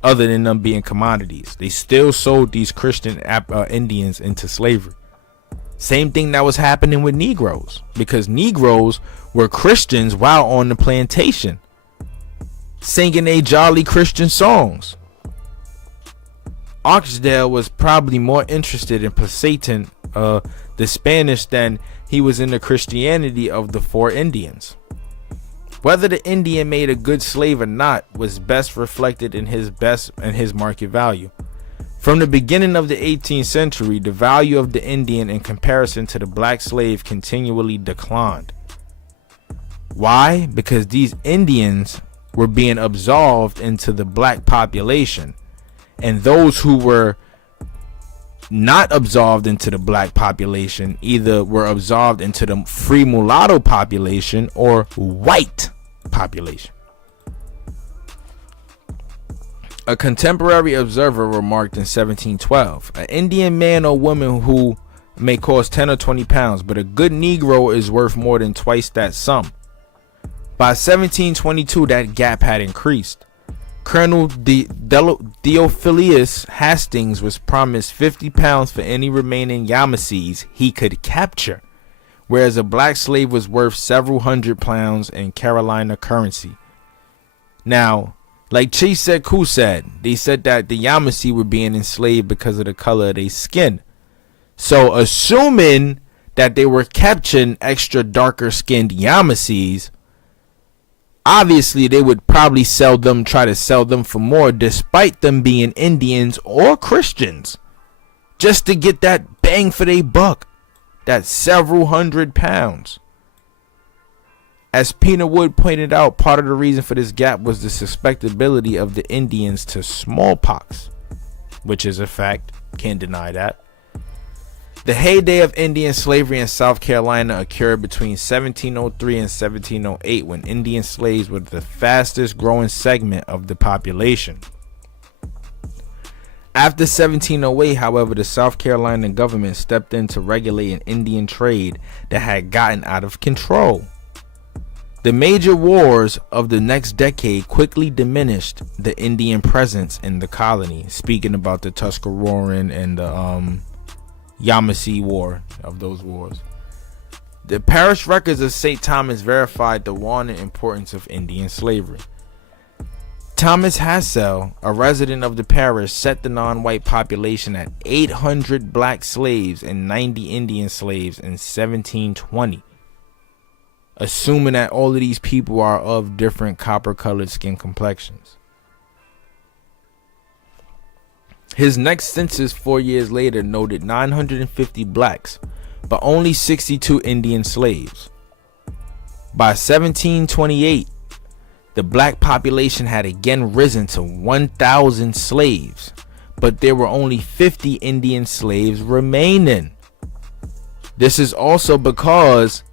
other than them being commodities. They still sold these Christian Indians into slavery. Same thing that was happening with Negroes, because Negroes were Christians while on the plantation, singing a jolly Christian songs. Archdale was probably more interested in placating the Spanish than he was in the Christianity of the 4 Indians. Whether the Indian made a good slave or not was best reflected in his market value. From the beginning of the 18th century, the value of the Indian in comparison to the black slave continually declined. Why? Because these Indians were being absolved into the black population, and those who were not absolved into the black population either were absolved into the free mulatto population or white population. A contemporary observer remarked in 1712, an Indian man or woman who may cost 10 or 20 pounds, but a good Negro is worth more than twice that sum. By 1722, that gap had increased. Colonel Theophilus Hastings was promised 50 pounds for any remaining Yamasees he could capture, whereas a black slave was worth several hundred pounds in Carolina currency. Now, like Chief Sekou said, they said that the Yamasee were being enslaved because of the color of their skin. So, assuming that they were capturing extra darker skinned Yamasees, obviously they would probably try to sell them for more, despite them being Indians or Christians, just to get that bang for their buck, that several hundred pounds. As Peter Wood pointed out, part of the reason for this gap was the susceptibility of the Indians to smallpox, which is a fact, can't deny that. The heyday of Indian slavery in South Carolina occurred between 1703 and 1708, when Indian slaves were the fastest growing segment of the population. After 1708, however, the South Carolina government stepped in to regulate an Indian trade that had gotten out of control. The major wars of the next decade quickly diminished the Indian presence in the colony, speaking about the Tuscaroran and the Yamasee War, of those wars. The parish records of St. Thomas verified the want and importance of Indian slavery. Thomas Hassell, a resident of the parish, set the non-white population at 800 black slaves and 90 Indian slaves in 1720. Assuming that all of these people are of different copper-colored skin complexions. His next census 4 years later noted 950 blacks, but only 62 Indian slaves. By 1728, the black population had again risen to 1,000 slaves, but there were only 50 Indian slaves remaining. This is also because,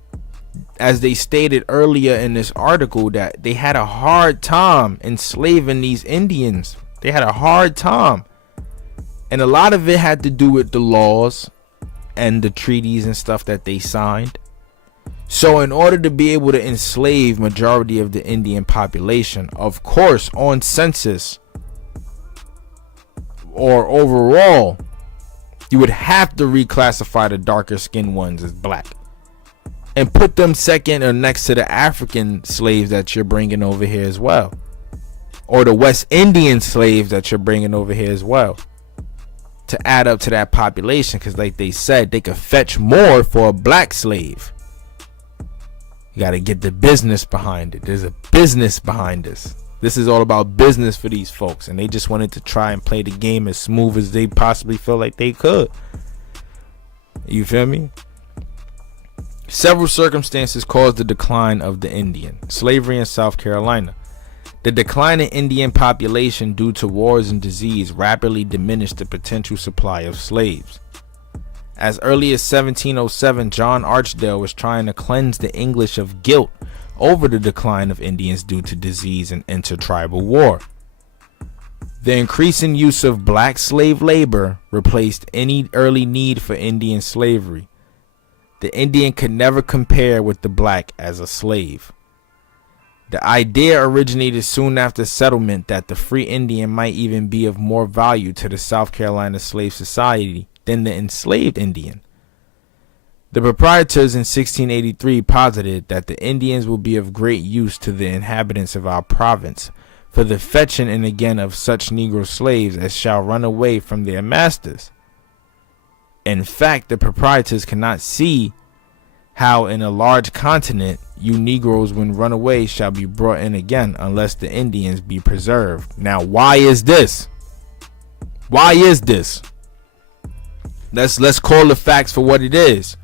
as they stated earlier in this article, that they had a hard time enslaving these Indians. They had a hard time. And a lot of it had to do with the laws and the treaties and stuff that they signed. So in order to be able to enslave majority of the Indian population, of course, on census or overall, you would have to reclassify the darker skinned ones as black and put them second or next to the African slaves that you're bringing over here as well, or the West Indian slaves that you're bringing over here as well, to add up to that population. Because like they said, they could fetch more for a black slave. You got to get the business behind it. There's a business behind this. This is all about business for these folks, and they just wanted to try and play the game as smooth as they possibly feel like they could. You feel me? Several circumstances caused the decline of the Indian slavery in South Carolina. The decline in Indian population due to wars and disease rapidly diminished the potential supply of slaves. As early as 1707, John Archdale was trying to cleanse the English of guilt over the decline of Indians due to disease and intertribal war. The increasing use of black slave labor replaced any early need for Indian slavery. The Indian could never compare with the black as a slave. The idea originated soon after settlement that the free Indian might even be of more value to the South Carolina slave society than the enslaved Indian. The proprietors in 1683 posited that the Indians will be of great use to the inhabitants of our province for the fetching and again of such Negro slaves as shall run away from their masters. In fact, the proprietors cannot see how in a large continent you Negroes when run away shall be brought in again, unless the Indians be preserved. Now, why is this? Why is this? Let's call the facts for what it is.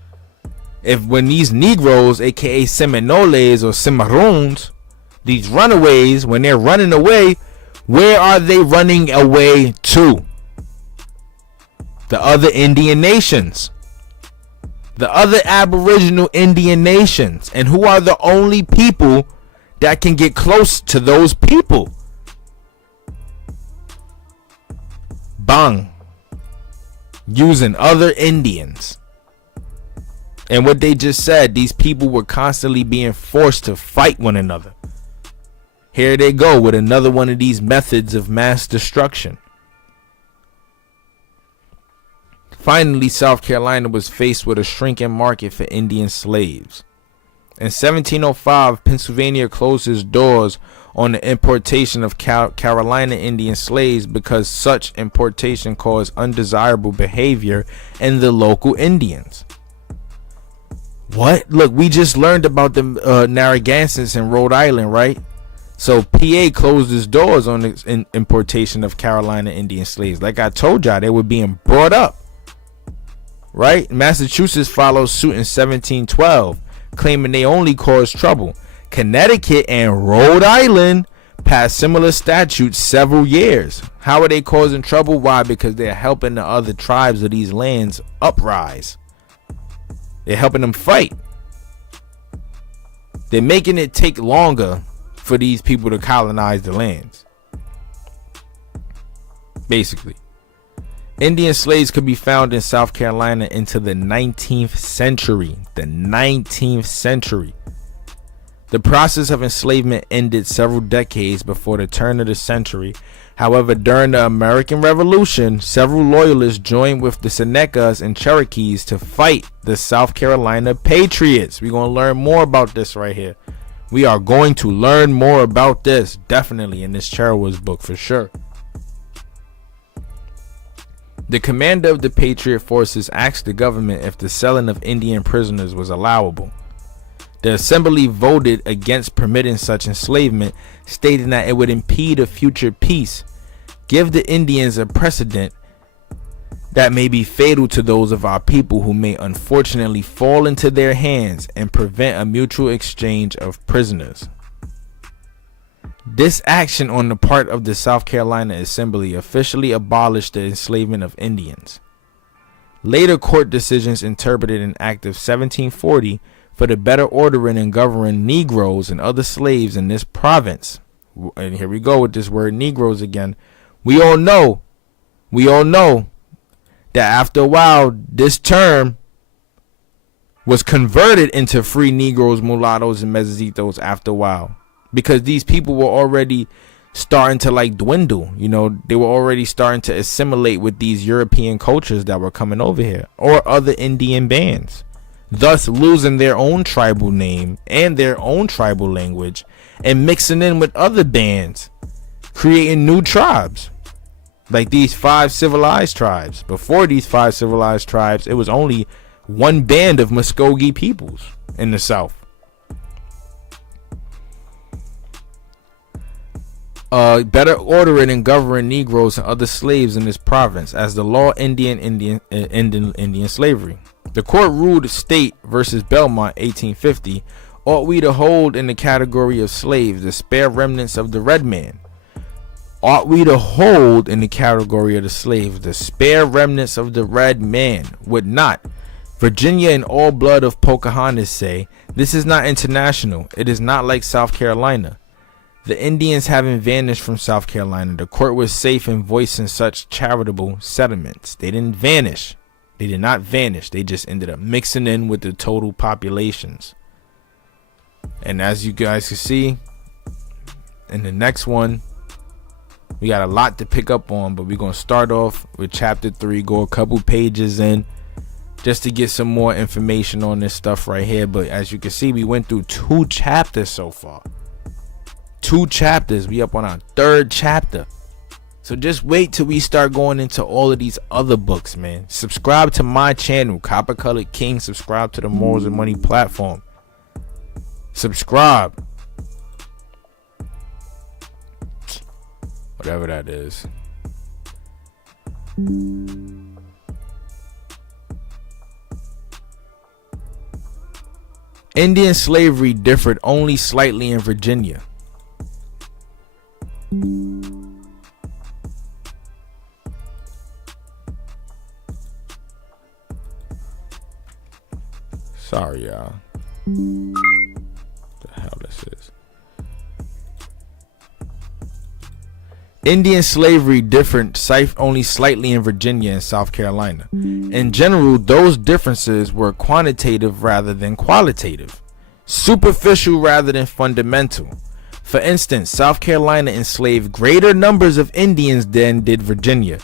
If when these Negroes, aka Seminoles or Cimarrones, these runaways, when they're running away, where are they running away to? The other Indian nations. The other Aboriginal Indian nations. And who are the only people that can get close to those people? Bang. Using other Indians. And what they just said, these people were constantly being forced to fight one another. Here they go with another one of these methods of mass destruction. Finally, South Carolina was faced with a shrinking market for Indian slaves. In 1705, Pennsylvania closed its doors on the importation of Carolina Indian slaves because such importation caused undesirable behavior in the local Indians. What? Look, we just learned about the Narragansetts in Rhode Island, right? So PA closed its doors on the importation of Carolina Indian slaves. Like I told y'all, they were being brought up. Right? Massachusetts followed suit in 1712, claiming they only caused trouble. Connecticut and Rhode Island passed similar statutes several years. How are they causing trouble? Why? Because they're helping the other tribes of these lands uprise. They're helping them fight. They're making it take longer for these people to colonize the lands. Basically. Indian slaves could be found in South Carolina into the 19th century. The 19th century. The process of enslavement ended several decades before the turn of the century. However, during the American Revolution, several loyalists joined with the Senecas and Cherokees to fight the South Carolina Patriots. We're going to learn more about this right here. We are going to learn more about this, definitely, in this Cherow's book for sure. The commander of the Patriot forces asked the government if the selling of Indian prisoners was allowable. The assembly voted against permitting such enslavement, stating that it would impede a future peace, give the Indians a precedent that may be fatal to those of our people who may unfortunately fall into their hands, and prevent a mutual exchange of prisoners. This action on the part of the South Carolina Assembly officially abolished the enslavement of Indians. Later court decisions interpreted an act of 1740 for the better ordering and governing Negroes and other slaves in this province. And here we go with this word Negroes again. We all know that after a while this term was converted into free Negroes, mulattoes, and mezzitos after a while. Because these people were already starting to like dwindle. You know, they were already starting to assimilate with these European cultures that were coming over here, or other Indian bands, thus losing their own tribal name and their own tribal language, and mixing in with other bands, creating new tribes like these 5 civilized tribes. Before these 5 civilized tribes, it was only one band of Muskogee peoples in the South. Better ordering and governing Negroes and other slaves in this province as the law Indian slavery. The court ruled State versus Belmont 1850. Ought we to hold in the category of slaves the spare remnants of the red man? Ought we to hold in the category of the slaves the spare remnants of the red man? Would not Virginia and all blood of Pocahontas say, this is not international. It is not like South Carolina. The Indians having vanished from South Carolina, the court was safe in voicing such charitable sentiments. They didn't vanish. They did not vanish. They just ended up mixing in with the total populations. And as you guys can see, in the next one, we got a lot to pick up on, but we're going to start off with chapter 3, go a couple pages in, just to get some more information on this stuff right here. But as you can see, we went through 2 chapters so far. 2 chapters. We up on our 3rd chapter. So just wait till we start going into all of these other books, man. Subscribe to my channel, Copper Colored King. Subscribe to the Morals and Money platform. subscribe. Whatever that is. Indian slavery differed only slightly in Virginia. Sorry, y'all. What the hell this is? Indian slavery differed only slightly in Virginia and South Carolina. In general, those differences were quantitative rather than qualitative, superficial rather than fundamental. For instance, South Carolina enslaved greater numbers of Indians than did Virginia.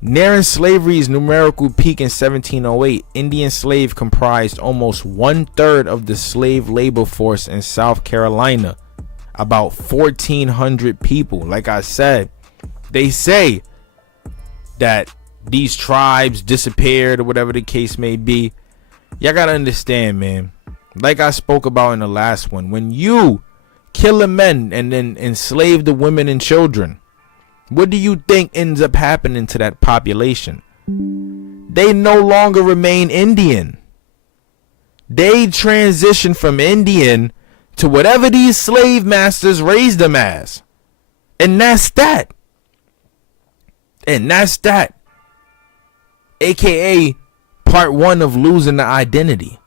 Nearing slavery's numerical peak in 1708, Indian slaves comprised almost 1/3 of the slave labor force in South Carolina, about 1,400 people. Like I said, they say that these tribes disappeared or whatever the case may be. Y'all gotta understand, man. Like I spoke about in the last one, when you kill the men and then enslave the women and children, what do you think ends up happening to that population? They no longer remain Indian. They transition from Indian to whatever these slave masters raised them as. And that's that. And that's that. AKA part one of losing the identity.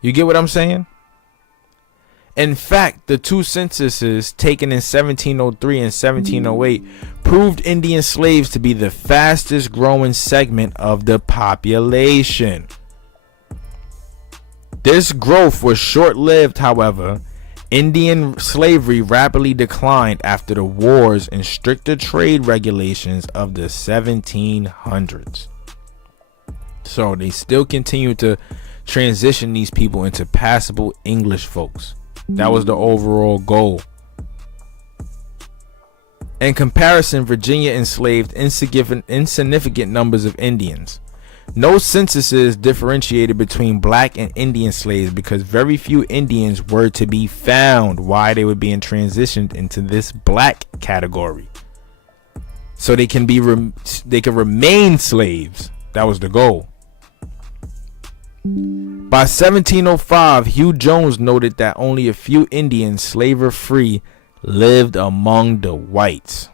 You get what I'm saying? In fact, the two censuses taken in 1703 and 1708 proved Indian slaves to be the fastest growing segment of the population. This growth was short-lived, however. Indian slavery rapidly declined after the wars and stricter trade regulations of the 1700s. So they still continue to transition these people into passable English folks. That was the overall goal. In comparison, Virginia enslaved insignificant numbers of Indians. No censuses differentiated between black and Indian slaves because very few Indians were to be found while they were being transitioned into this black category. So they can remain slaves. That was the goal. By 1705, Hugh Jones noted that only a few Indians, slaver-free, lived among the whites.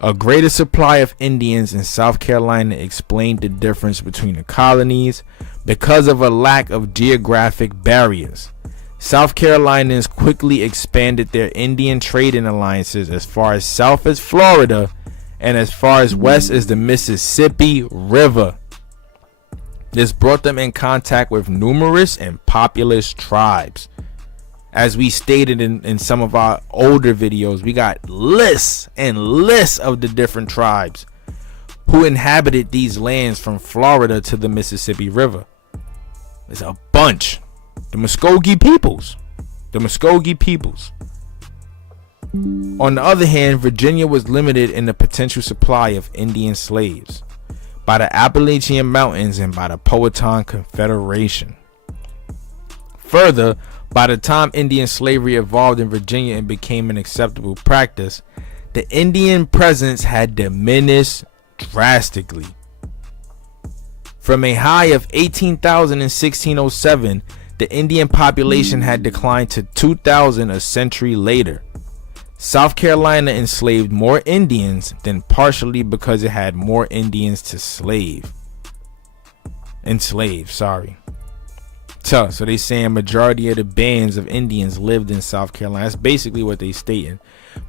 A greater supply of Indians in South Carolina explained the difference between the colonies because of a lack of geographic barriers. South Carolinians quickly expanded their Indian trading alliances as far as south as Florida and as far as west as the Mississippi River. This brought them in contact with numerous and populous tribes. As we stated in some of our older videos, we got lists and lists of the different tribes who inhabited these lands from Florida to the Mississippi River. There's a bunch. The Muskogee peoples. On the other hand, Virginia was limited in the potential supply of Indian slaves by the Appalachian Mountains and by the Powhatan Confederation. Further, by the time Indian slavery evolved in Virginia and became an acceptable practice, the Indian presence had diminished drastically. From a high of 18,000 in 1607, the Indian population had declined to 2,000 a century later. South Carolina enslaved more Indians than partially because it had more Indians to enslave. So they saying majority of the bands of Indians lived in South Carolina. That's basically what they stating.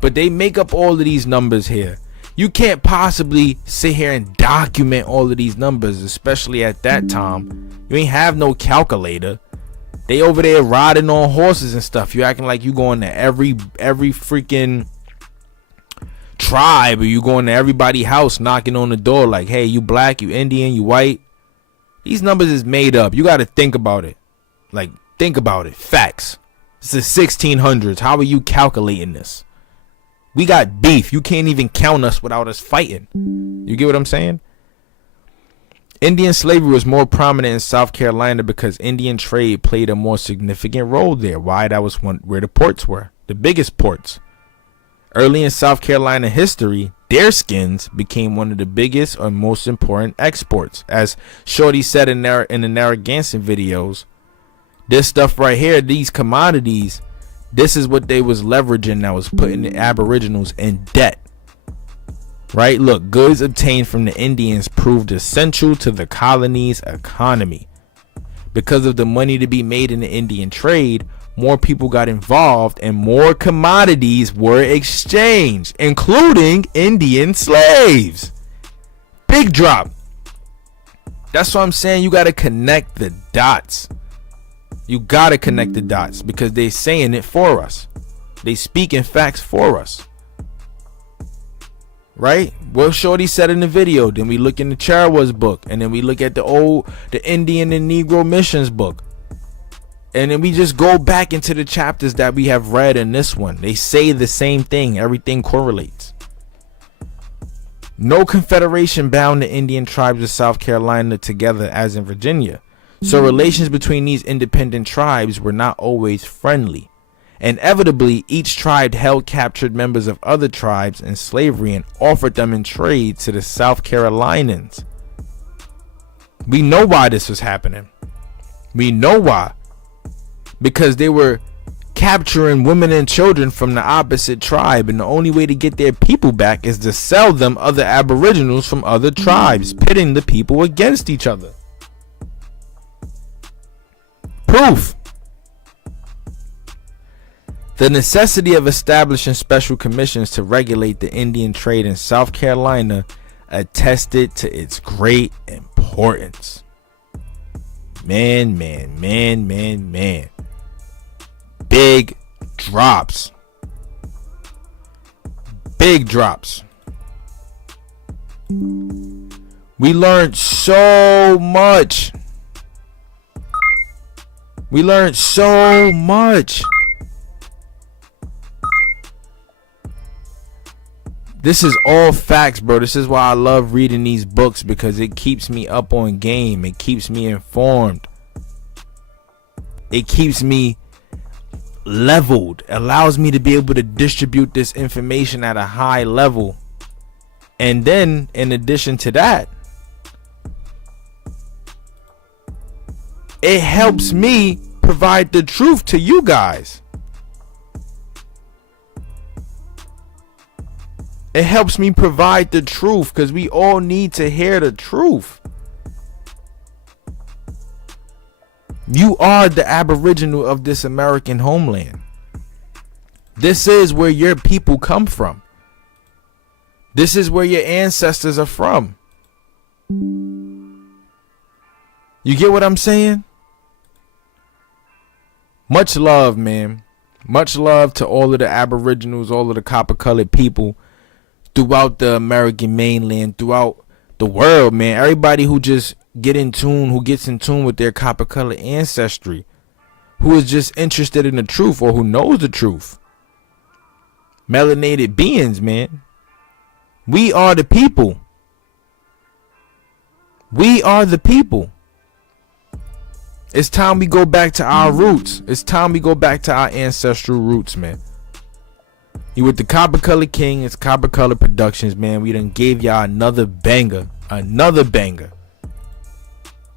But they make up all of these numbers here. You can't possibly sit here and document all of these numbers, especially at that time. You ain't have no calculator. They over there riding on horses and stuff. You acting like you going to every freaking tribe, or you going to everybody's house knocking on the door like, hey, you black, you Indian, you white. These numbers is made up. You got to think about it. Like, think about it. Facts. It's the 1600s. How are you calculating this? We got beef. You can't even count us without us fighting. You get what I'm saying? Indian slavery was more prominent in South Carolina because Indian trade played a more significant role there. Why? That was where the ports were, the biggest ports. Early in South Carolina history, their skins became one of the biggest or most important exports. As Shorty said in the Narragansett videos, this stuff right here, these commodities, this is what they was leveraging that was putting the Aboriginals in debt. Right? Look, goods obtained from the Indians proved essential to the colony's economy. Because of the money to be made in the Indian trade, more people got involved and more commodities were exchanged, including Indian slaves. Big drop. That's what I'm saying. You got to connect the dots. You got to connect the dots because they're saying it for us. They speaking facts for us. Right? What Shorty said in the video. Then we look in the Charawas book. And then we look at the Indian and Negro missions book. And then we just go back into the chapters that we have read in this one. They say the same thing. Everything correlates. No confederation bound the Indian tribes of South Carolina together as in Virginia. So relations between these independent tribes were not always friendly. Inevitably, each tribe held captured members of other tribes in slavery and offered them in trade to the South Carolinians. We know why this was happening. We know why. Because they were capturing women and children from the opposite tribe, and the only way to get their people back is to sell them other Aboriginals from other tribes, pitting the people against each other. Proof. The necessity of establishing special commissions to regulate the Indian trade in South Carolina attested to its great importance. Man. Big drops. Big drops. We learned so much. We learned so much. This is all facts, bro. This is why I love reading these books, because it keeps me up on game. It keeps me informed. It keeps me leveled. Allows me to be able to distribute this information at a high level. And then, in addition to that, it helps me provide the truth to you guys. It helps me provide the truth, because we all need to hear the truth. You are the Aboriginal of this American homeland. This is where your people come from. This is where your ancestors are from. You get what I'm saying? Much love, man. Much love to all of the Aboriginals, all of the copper-colored people throughout the American mainland, throughout the world, man. Everybody who just gets in tune with their copper-colored ancestry, who is just interested in the truth, or who knows the truth. Melanated beings, man. We are the people. We are the people. It's time we go back to our roots. It's time we go back to our ancestral roots, man. You with the Copper Color King. It's Copper Color Productions, man. We done gave y'all another banger. Another banger.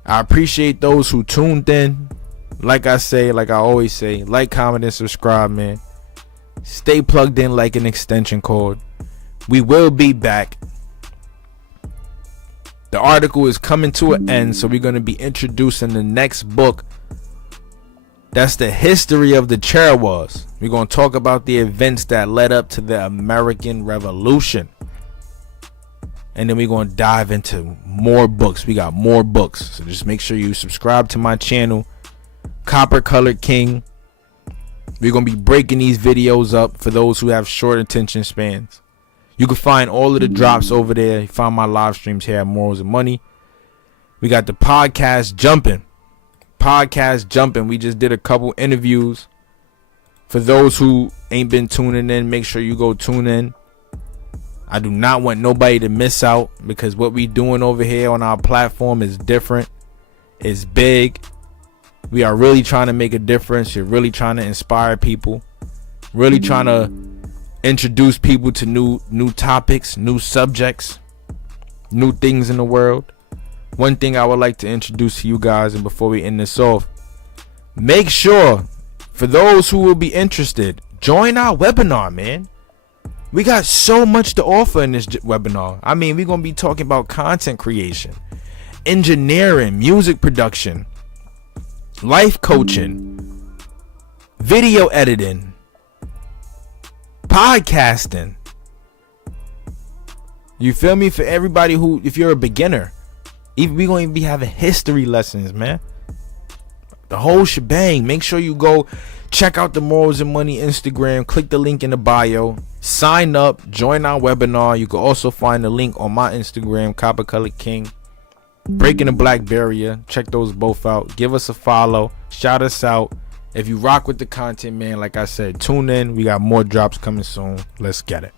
I appreciate those who tuned in. Like I say, like I always say, like, comment, and subscribe, man. Stay plugged in like an extension cord. We will be back. The article is coming to an end, so we're going to be introducing the next book. That's the history of the Charawas. We're going to talk about the events that led up to the American Revolution. And then we're going to dive into more books. We got more books. So just make sure you subscribe to my channel, Copper Colored King. We're going to be breaking these videos up for those who have short attention spans. You can find all of the drops over there. You find my live streams here at Morals and Money. We got the podcast jumping. We just did a couple interviews. For those who ain't been tuning in, make sure you go tune in. I do not want nobody to miss out, because what we doing over here on our platform is different. It's big. We are really trying to make a difference. You're really trying to inspire people. Really trying to introduce people to new topics, new subjects, new things in the world. One thing I would like to introduce to you guys, and before we end this off, make sure, for those who will be interested, join our webinar, man. We got so much to offer in this webinar. I mean, we're going to be talking about content creation, engineering, music production, life coaching, video editing, podcasting. You feel me? For everybody who, if you're a beginner, even we're going to be having history lessons, man. The whole shebang. Make sure you go check out the Morals and Money Instagram. Click the link in the bio. Sign up. Join our webinar. You can also find the link on my Instagram, Copper Color King. Breaking the Black Barrier. Check those both out. Give us a follow. Shout us out. If you rock with the content, man, like I said, tune in. We got more drops coming soon. Let's get it.